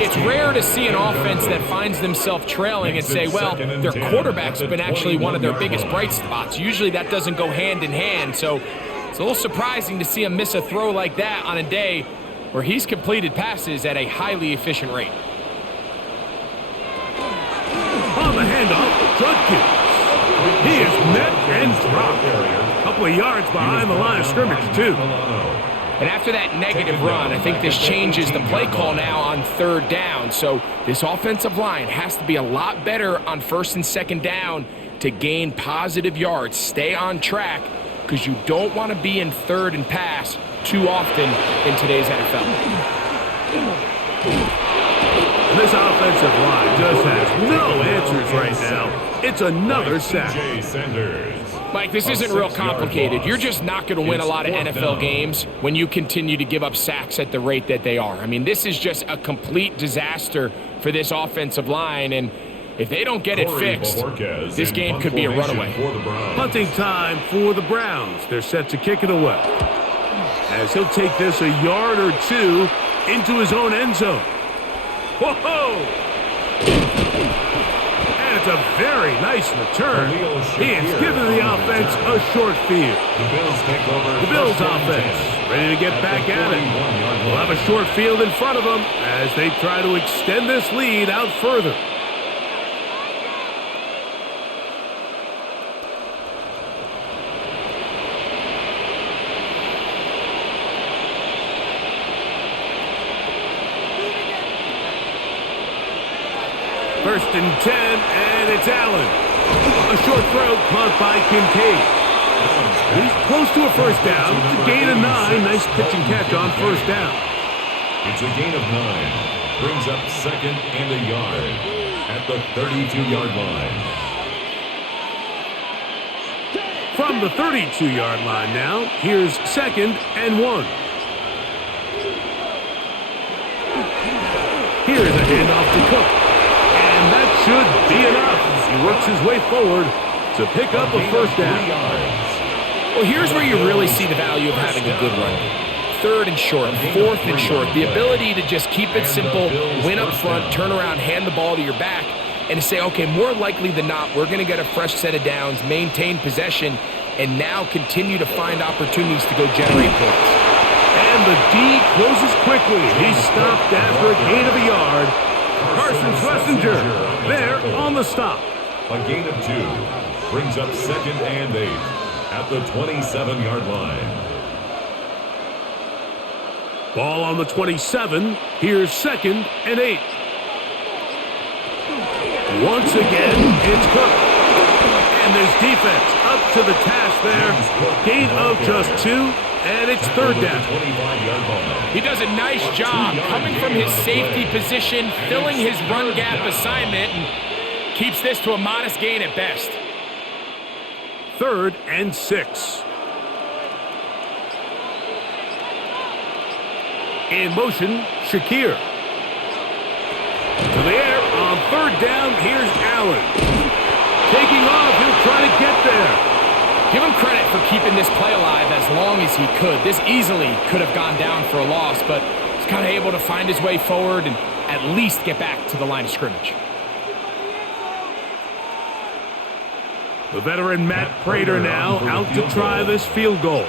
It's rare to see an offense that finds themselves trailing and say, well, their quarterback's been actually one of their biggest bright spots. Usually that doesn't go hand in hand, so it's a little surprising to see him miss a throw like that on a day where he's completed passes at a highly efficient rate. On the handoff, Judkins. He is met and dropped. A couple of yards behind the line of scrimmage, too. And after that negative run, I think this changes the play call now on 3rd down. So this offensive line has to be a lot better on 1st and 2nd down to gain positive yards. Stay on track because you don't want to be in 3rd and pass too often in today's NFL. And this offensive line just has no answers right now. It's another sack. Mike, this isn't real complicated. You're just not going to win a lot of NFL games when you continue to give up sacks at the rate that they are. I mean, this is just a complete disaster for this offensive line, and if they don't get it fixed, this game could be a runaway. Punting time for the Browns. They're set to kick it away, as he'll take this a yard or two into his own end zone. Whoa! And it's a very nice return. He has given the offense a short field. The Bills offense ready to get back at it. We'll have a short field in front of them as they try to extend this lead out further. First and 10, and it's Allen. A short throw caught by Kincaid. He's close to a first down. It's a gain of 9. Nice pitch and catch on first down. It's a gain of 9. Brings up 2nd and a yard at the 32-yard line. From the 32-yard line now, here's 2nd and 1. Here's a handoff to Cook. And that should be enough. He works his way forward to pick up a first down. Well, here's where you really see the value of having a good run. 3rd and short, 4th and short. The ability to just keep it simple, win up front, turn around, hand the ball to your back, and to say, okay, more likely than not, we're going to get a fresh set of downs, maintain possession, and now continue to find opportunities to go generate points. And the D closes quickly. He's stopped after a gain of a yard. Carson Schlesinger there on the stop. A gain of 2 brings up 2nd and 8 at the 27-yard line. Ball on the 27. Here's 2nd and 8. Once again, it's Cook. And this defense up to the task there. Gain of just 2. And it's 3rd down. He does a nice job coming from his safety position, filling his run gap assignment, and keeps this to a modest gain at best. 3rd and 6. In motion, Shakir. To the air on 3rd down, here's Allen. Taking off, he'll try to get there. Give him credit for keeping this play alive as long as he could. This easily could have gone down for a loss, but he's kind of able to find his way forward and at least get back to the line of scrimmage. The veteran Matt Prater now out to try this field goal.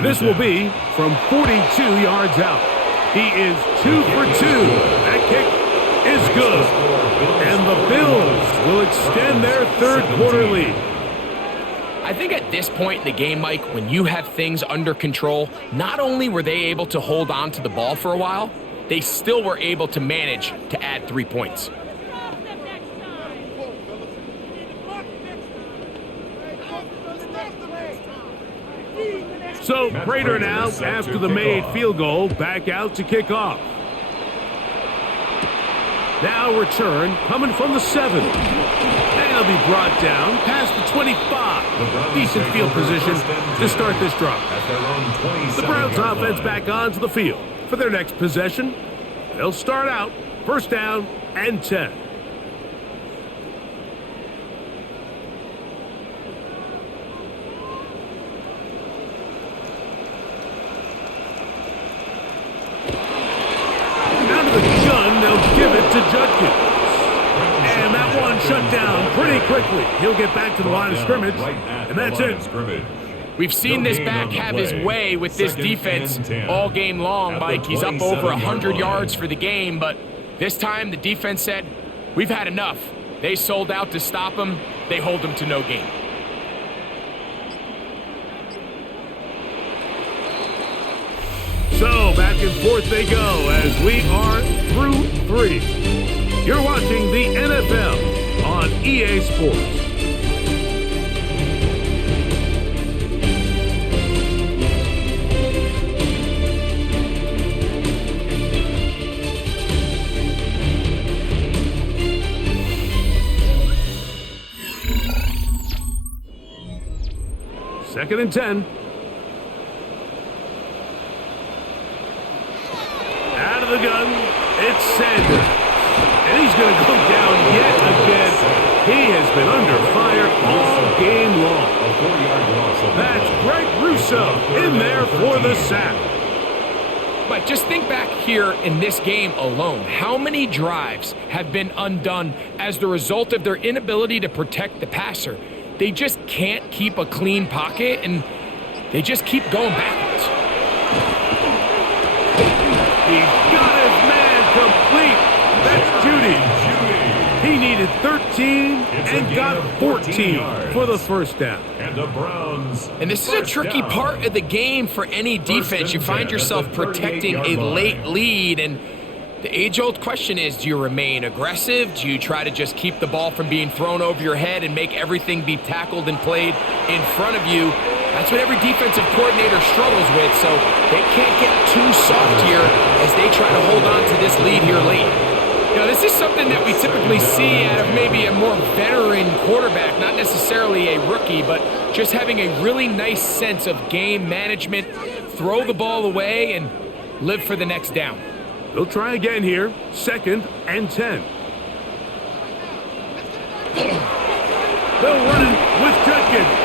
This will be from 42 yards out. He is 2 for 2. That kick is good. And the Bills will extend their 3rd quarter lead. I think at this point in the game, Mike, when you have things under control, not only were they able to hold on to the ball for a while, they still were able to manage to add 3 points. So Prater now, after the made field goal, back out to kick off. Now return coming from the 7. And he'll be brought down past the 25. Decent field position to start this drive. The Browns offense back onto the field for their next possession. They'll start out first down and 10. Out of the gun, they'll give it to Judkins. And that one shut down pretty quickly. He'll get back to the line of scrimmage, and that's it. We've seen this back have his way with this defense all game long, Mike. He's up over 100 yards for the game, but this time the defense said, we've had enough. They sold out to stop him. They hold him to no gain. So back and forth they go as we are through 3. You're watching the NFL on EA Sports. Second and 10. Out of the gun, it's Sanders. And he's going to go down yet again. He has been under fire all game long. That's Greg Russo in there for the sack. But just think back here in this game alone. How many drives have been undone as the result of their inability to protect the passer? They just can't keep a clean pocket, and they just keep going backwards. He's got his man complete. That's Judy. He needed 13 and got 14 for the first down. And the Browns. And this is a tricky part of the game for any defense. You find yourself protecting a late lead, and the age-old question is, do you remain aggressive? Do you try to just keep the ball from being thrown over your head and make everything be tackled and played in front of you? That's what every defensive coordinator struggles with, so they can't get too soft here as they try to hold on to this lead here late. You know, this is something that we typically see out of maybe a more veteran quarterback, not necessarily a rookie, but just having a really nice sense of game management, throw the ball away, and live for the next down. They'll try again here, second and 10. They'll run it with Judkins.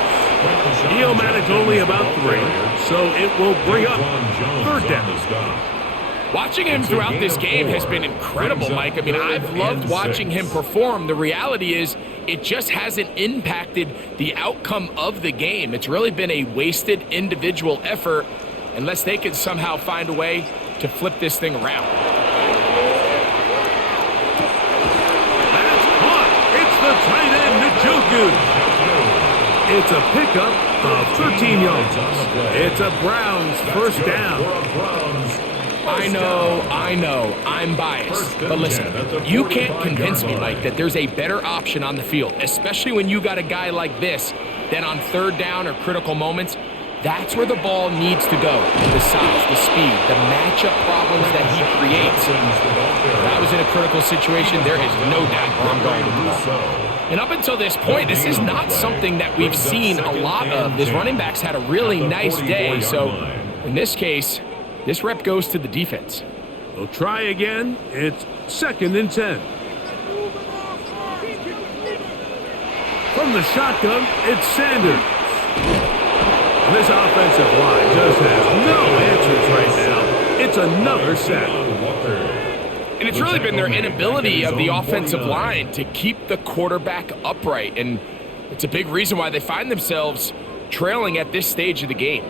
He'll manage only about 3, so it will bring up third down. Watching him throughout this game has been incredible, Mike. I mean, I've loved watching him perform. The reality is it just hasn't impacted the outcome of the game. It's really been a wasted individual effort unless they can somehow find a way to flip this thing around. That's caught. It's the tight end, Njoku. It's a pickup of 13 yards. It's a Browns first down. I know, I'm biased. But listen, you can't convince me, Mike, that there's a better option on the field, especially when you got a guy like this, than on third down or critical moments. That's where the ball needs to go. The size, the speed, the matchup problems that he creates. If I was in a critical situation, there is no doubt where I'm going with the ball. And up until this point, this is not something that we've seen a lot of. This running back's had a really nice day, so in this case, this rep goes to the defense. We'll try again. It's second and 10. From the shotgun, it's Sanders. This offensive line just has no answers right now. It's another sack. And it's really been their inability of the offensive line to keep the quarterback upright. And it's a big reason why they find themselves trailing at this stage of the game.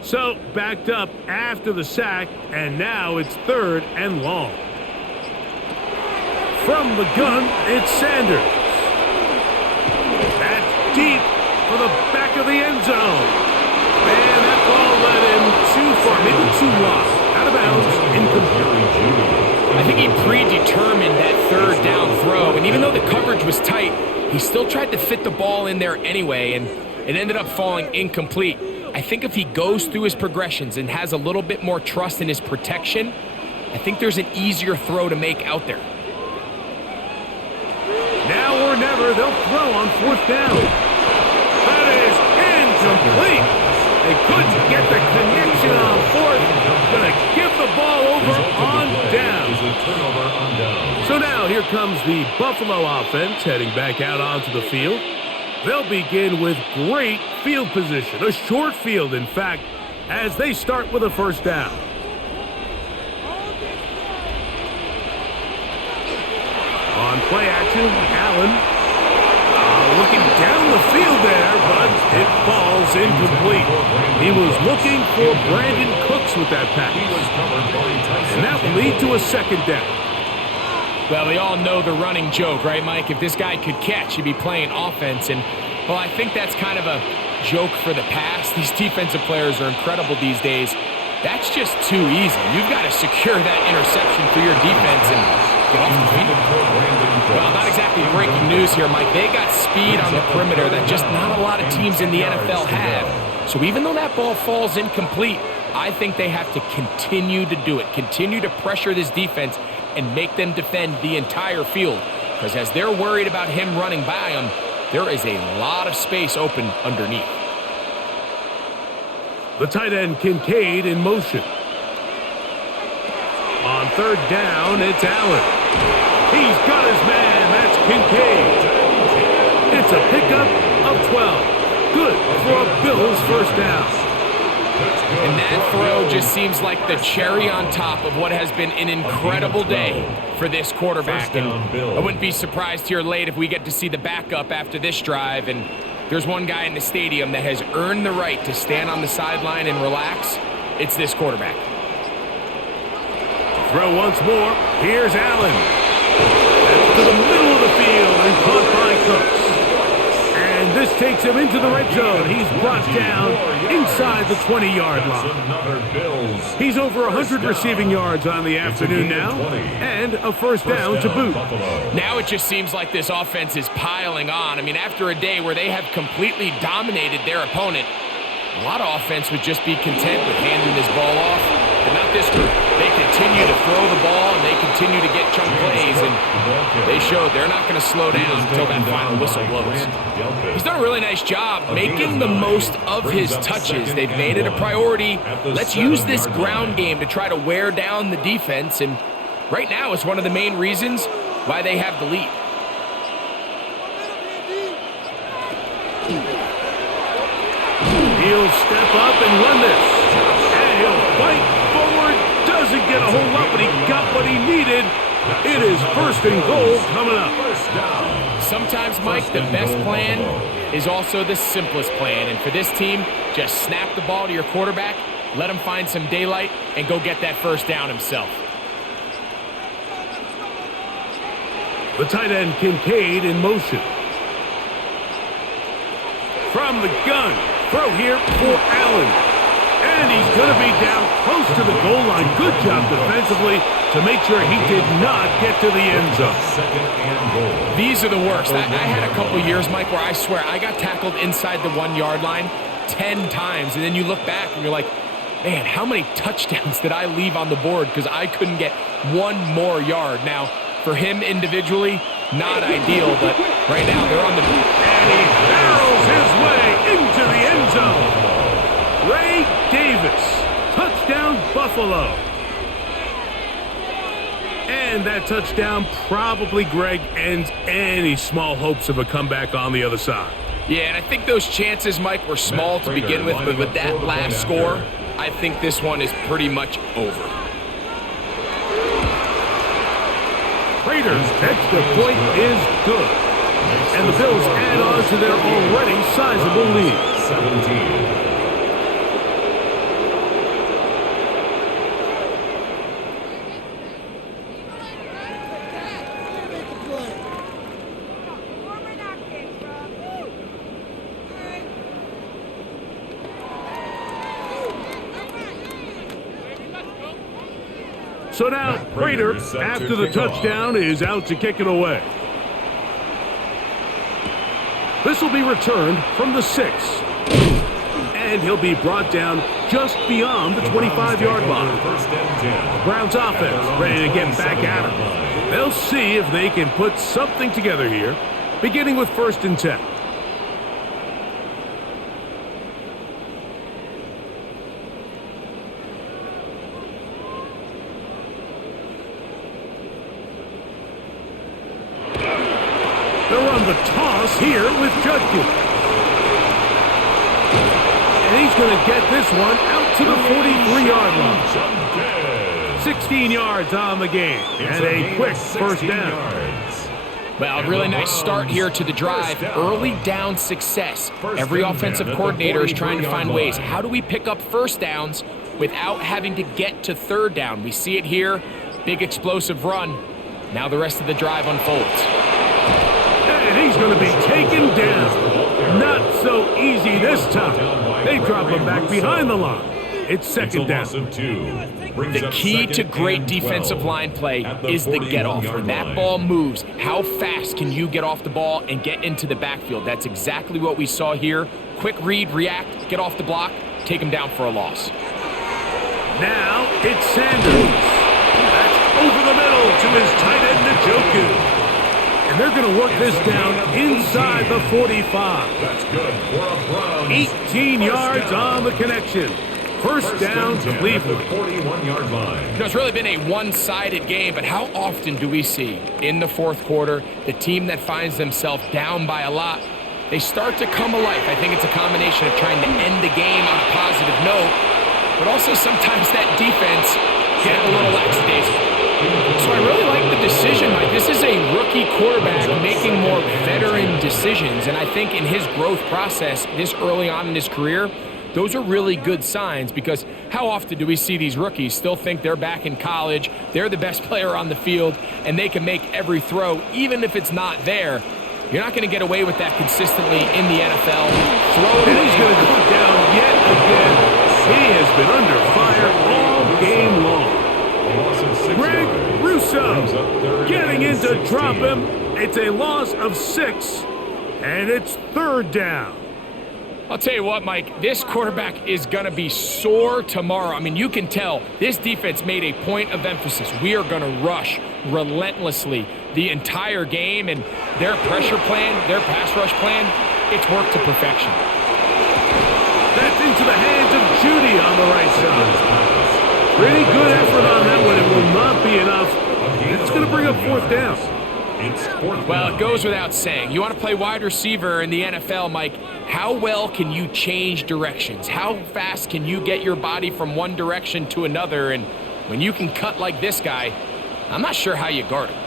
So, backed up after the sack, and now it's third and long. From the gun, it's Sanders. That's deep for the back of the end zone. And that ball led him too far, maybe too wide. Out of bounds, incomplete. I think he predetermined that third down throw, and even though the coverage was tight, he still tried to fit the ball in there anyway, and It ended up falling incomplete. I think if he goes through his progressions and has a little bit more trust in his protection, I think there's an easier throw to make out there. Now or never, they'll throw on 4th down. That is incomplete. They couldn't get the connection on 4th. Gonna give the ball over on down. So now here comes the Buffalo offense heading back out onto the field. They'll begin with great field position, a short field, in fact, as they start with a 1st down. On play action, Allen looking down the field there, but it falls incomplete. He was looking for Brandon Cooks with that pass. And that will lead to a 2nd down. Well, we all know the running joke, right, Mike? If this guy could catch, he'd be playing offense. And, well, I think that's kind of a joke for the past. These defensive players are incredible these days. That's just too easy. You've got to secure that interception for your defense and get off the field. Well, not exactly breaking news here, Mike. They got speed on the perimeter that just not a lot of teams in the NFL have. So even though that ball falls incomplete, I think they have to continue to do it, continue to pressure this defense and make them defend the entire field. Because as they're worried about him running by them, there is a lot of space open underneath. The tight end, Kincaid, in motion. On 3rd down, it's Allen. He's got his man. That's Kincaid. It's a pickup of 12. Good for a Bills 1st down. And that throw just seems like the cherry on top of what has been an incredible day for this quarterback. And I wouldn't be surprised here late if we get to see the backup after this drive. And there's one guy in the stadium that has earned the right to stand on the sideline and relax. It's this quarterback. Throw once more. Here's Allen. That's to the middle of the field and caught by Cooks. And this takes him into the red zone. He's brought down inside the 20-yard line. He's over 100 receiving yards on the afternoon now, and a 1st down to boot. Now it just seems like this offense is piling on. I mean, after a day where they have completely dominated their opponent, a lot of offense would just be content with handing this ball off, but not this group. They continue to throw the ball, and they continue to get chunk plays, and they showed they're not going to slow down until that final whistle blows. He's done a really nice job making the most of his touches. They've made it a priority. Let's use this ground game to try to wear down the defense, and right now it's one of the main reasons why they have the lead. He'll step up and run this. And he'll fight forward. Doesn't get a whole lot, but he got what he needed. It is 1st and goal coming up. Sometimes, Mike, the best plan is also the simplest plan. And for this team, just snap the ball to your quarterback, let him find some daylight, and go get that 1st down himself. The tight end, Kincaid, in motion. From the gun. Throw here for Allen. And he's going to be down close to the goal line. Good job defensively to make sure he did not get to the end zone. These are the worst. I had a couple years, Mike, where I swear I got tackled inside the 1-yard line 10 times. And then you look back and you're like, man, how many touchdowns did I leave on the board because I couldn't get one more yard? Now, for him individually, not ideal, but right now they're on the... And he barrels his way into the end zone. Ray Davis, touchdown Buffalo. And that touchdown probably, Greg, ends any small hopes of a comeback on the other side. Yeah, and I think those chances, Mike, were small to begin with, but with that last score, I think this one is pretty much over. Raiders' extra point is good. And the Bills add on to their already sizable lead. 17. So now, Prater, after the touchdown, is out to kick it away. This will be returned from the 6. And he'll be brought down just beyond the 25-yard line. The Browns offense ready to get back at him. They'll see if they can put something together here, beginning with 1st and 10. They'll run the toss here with Judkins. And he's going to get this one out to the 43-yard line. 16 yards on the game. And a quick 1st down. Well, really nice start here to the drive. Early down success. Every offensive coordinator is trying to find ways. How do we pick up 1st downs without having to get to 3rd down? We see it here. Big explosive run. Now the rest of the drive unfolds. And he's going to be taken down. Not so easy this time. They drop him back behind the line. It's 2nd down. The key to great defensive line play is the get-off. When that ball moves, how fast can you get off the ball and get into the backfield? That's exactly what we saw here. Quick read, react, get off the block, take him down for a loss. Now it's Sanders. That's over the middle to his tight end, Njoku. And they're going to work this down inside the 45. That's good for a Browns. 18 yards on the connection. 1st down to Cleveland. 41-yard line. You know, it's really been a one-sided game, but how often do we see in the 4th quarter the team that finds themselves down by a lot, they start to come alive? I think it's a combination of trying to end the game on a positive note, but also sometimes that defense get a little lackadaisical. So I really like the decision, Mike. This is a rookie quarterback making more veteran decisions, and I think in his growth process this early on in his career, those are really good signs, because how often do we see these rookies still think they're back in college, they're the best player on the field, and they can make every throw, even if it's not there. You're not going to get away with that consistently in the NFL. And he's going to go down yet again. He has been under fire all game long. Greg Russo getting in to drop him. It's a loss of 6, and it's 3rd down. I'll tell you what, Mike, this quarterback is going to be sore tomorrow. I mean, you can tell this defense made a point of emphasis. We are going to rush relentlessly the entire game, and their pressure plan, their pass rush plan, it's worked to perfection. That's into the hands of Judy on the right side. Pretty good effort on that one. It will not be enough. It's going to bring up 4th down. Well, it goes without saying. You want to play wide receiver in the NFL, Mike, how well can you change directions? How fast can you get your body from one direction to another? And when you can cut like this guy, I'm not sure how you guard him.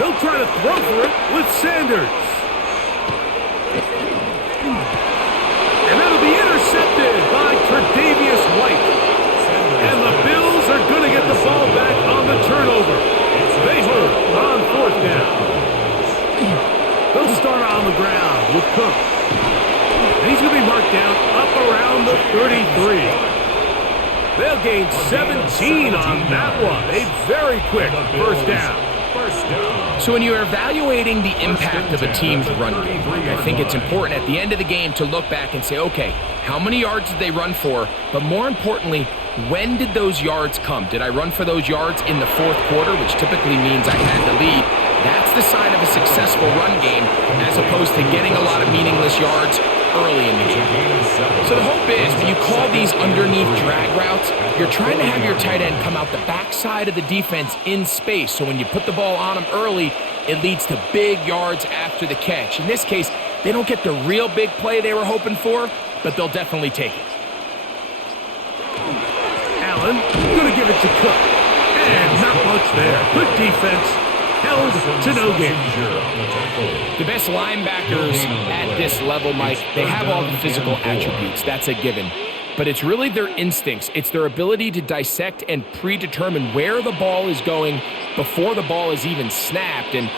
They'll try to throw for it with Sanders. And that'll be intercepted by Tre'Davious White. And the Bills are going to get the ball back on the turnover. They hold on 4th down. They'll start on the ground with Cook. And he's going to be marked down up around the 33. They'll gain 17 on that one. A very quick 1st down. So when you're evaluating the impact of a team's run game, I think it's important at the end of the game to look back and say, okay, how many yards did they run for? But more importantly, when did those yards come? Did I run for those yards in the 4th quarter, which typically means I had the lead? That's the sign of a successful run game, as opposed to getting a lot of meaningless yards early in the game. So the hope is when you call these underneath drag routes, you're trying to have your tight end come out the backside of the defense in space. So when you put the ball on him early, it leads to big yards after the catch. In this case, they don't get the real big play they were hoping for, but they'll definitely take it. Allen going to give it to Cook. And not much there. Good defense. Held to no gain. The best linebackers at this level, Mike, they have all the physical attributes. That's a given. But it's really their instincts. It's their ability to dissect and predetermine where the ball is going before the ball is even snapped. And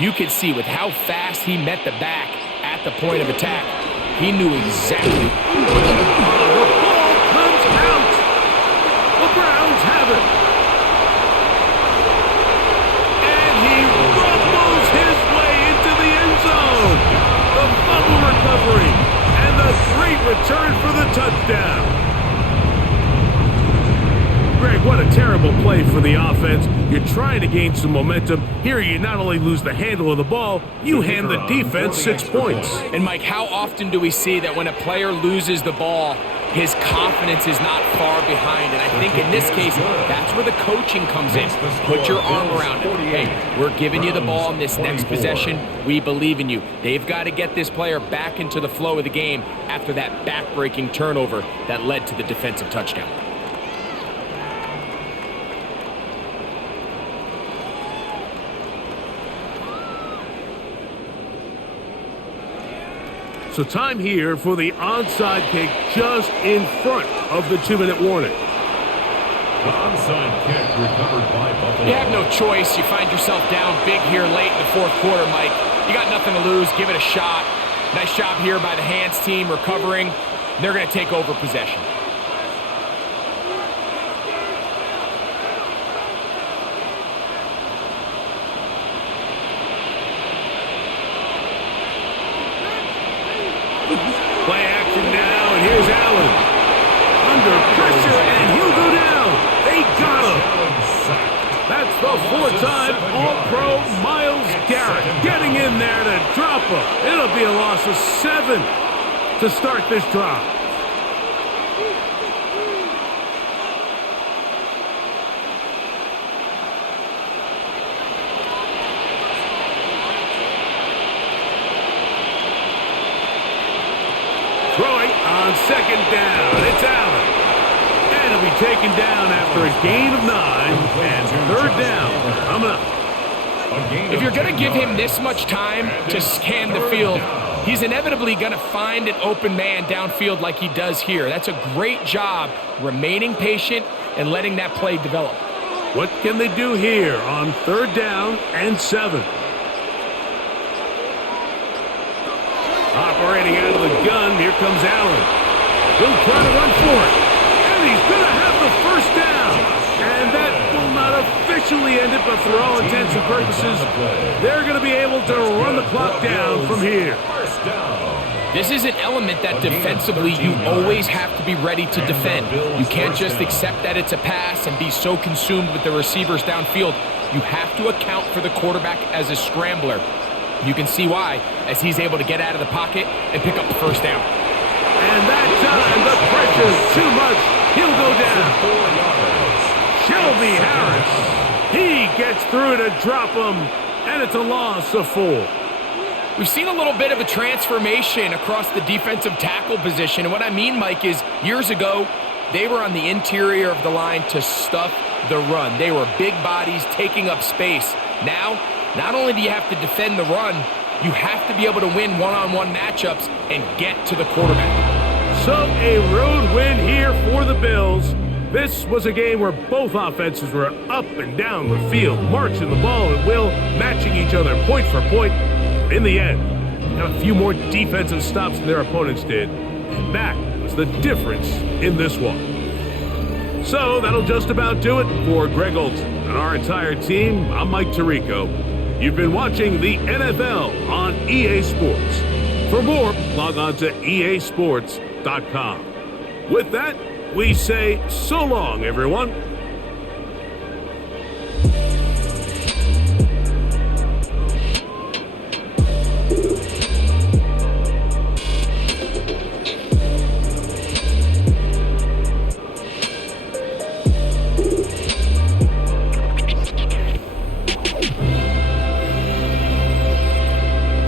you could see with how fast he met the back at the point of attack, he knew exactly. The ball comes out. The Browns have it. And he rumbles his way into the end zone. The return for the touchdown. Greg, what a terrible play for the offense. You're trying to gain some momentum. Here, you not only lose the handle of the ball, you hand the defense 6 points. And, Mike, how often do we see that when a player loses the ball, his confidence is not far behind? And I think in this case, that's where the coaching comes in. Put your arm around him. Hey, we're giving you the ball in this next possession. We believe in you. They've got to get this player back into the flow of the game after that back-breaking turnover that led to the defensive touchdown. So time here for the onside kick just in front of the 2-minute warning. The onside kick recovered by Buffalo. You have no choice. You find yourself down big here late in the fourth quarter, Mike. You got nothing to lose. Give it a shot. Nice job here by the hands team recovering. They're going to take over possession. Play action now, and here's Allen. Under pressure, and he'll go down. They got him. That's the four-time All-Pro Myles Garrett getting in there to drop him. It'll be a loss of 7 to start this drive. Throwing on second down. It's Allen. And he'll be taken down after a gain of 9 and third down coming up. If you're going to give him this much time to scan the field, he's inevitably going to find an open man downfield like he does here. That's a great job remaining patient and letting that play develop. What can they do here on third down and 7? Operating out of the gun, here comes Allen. He'll try to run for it. And he's going to have the first down. And that will not officially end it, but for all intents and purposes, they're going to be able to run the clock down from here. This is an element that defensively you always have to be ready to defend. You can't just accept that it's a pass and be so consumed with the receivers downfield. You have to account for the quarterback as a scrambler. You can see why, as he's able to get out of the pocket and pick up the first down. And that time, the pressure's too much. He'll go down. Shelby Harris. He gets through to drop him, and it's a loss of 4. We've seen a little bit of a transformation across the defensive tackle position. And what I mean, Mike, is years ago, they were on the interior of the line to stuff the run. They were big bodies taking up space. Now, not only do you have to defend the run, you have to be able to win one-on-one matchups and get to the quarterback. So a road win here for the Bills. This was a game where both offenses were up and down the field, marching the ball at will, matching each other point for point. In the end, got a few more defensive stops than their opponents did, and that was the difference in this one. So that'll just about do it for Greg Olson and our entire team. I'm Mike Tirico. You've been watching the NFL on EA Sports. For more, log on to easports.com. With that, we say so long, everyone.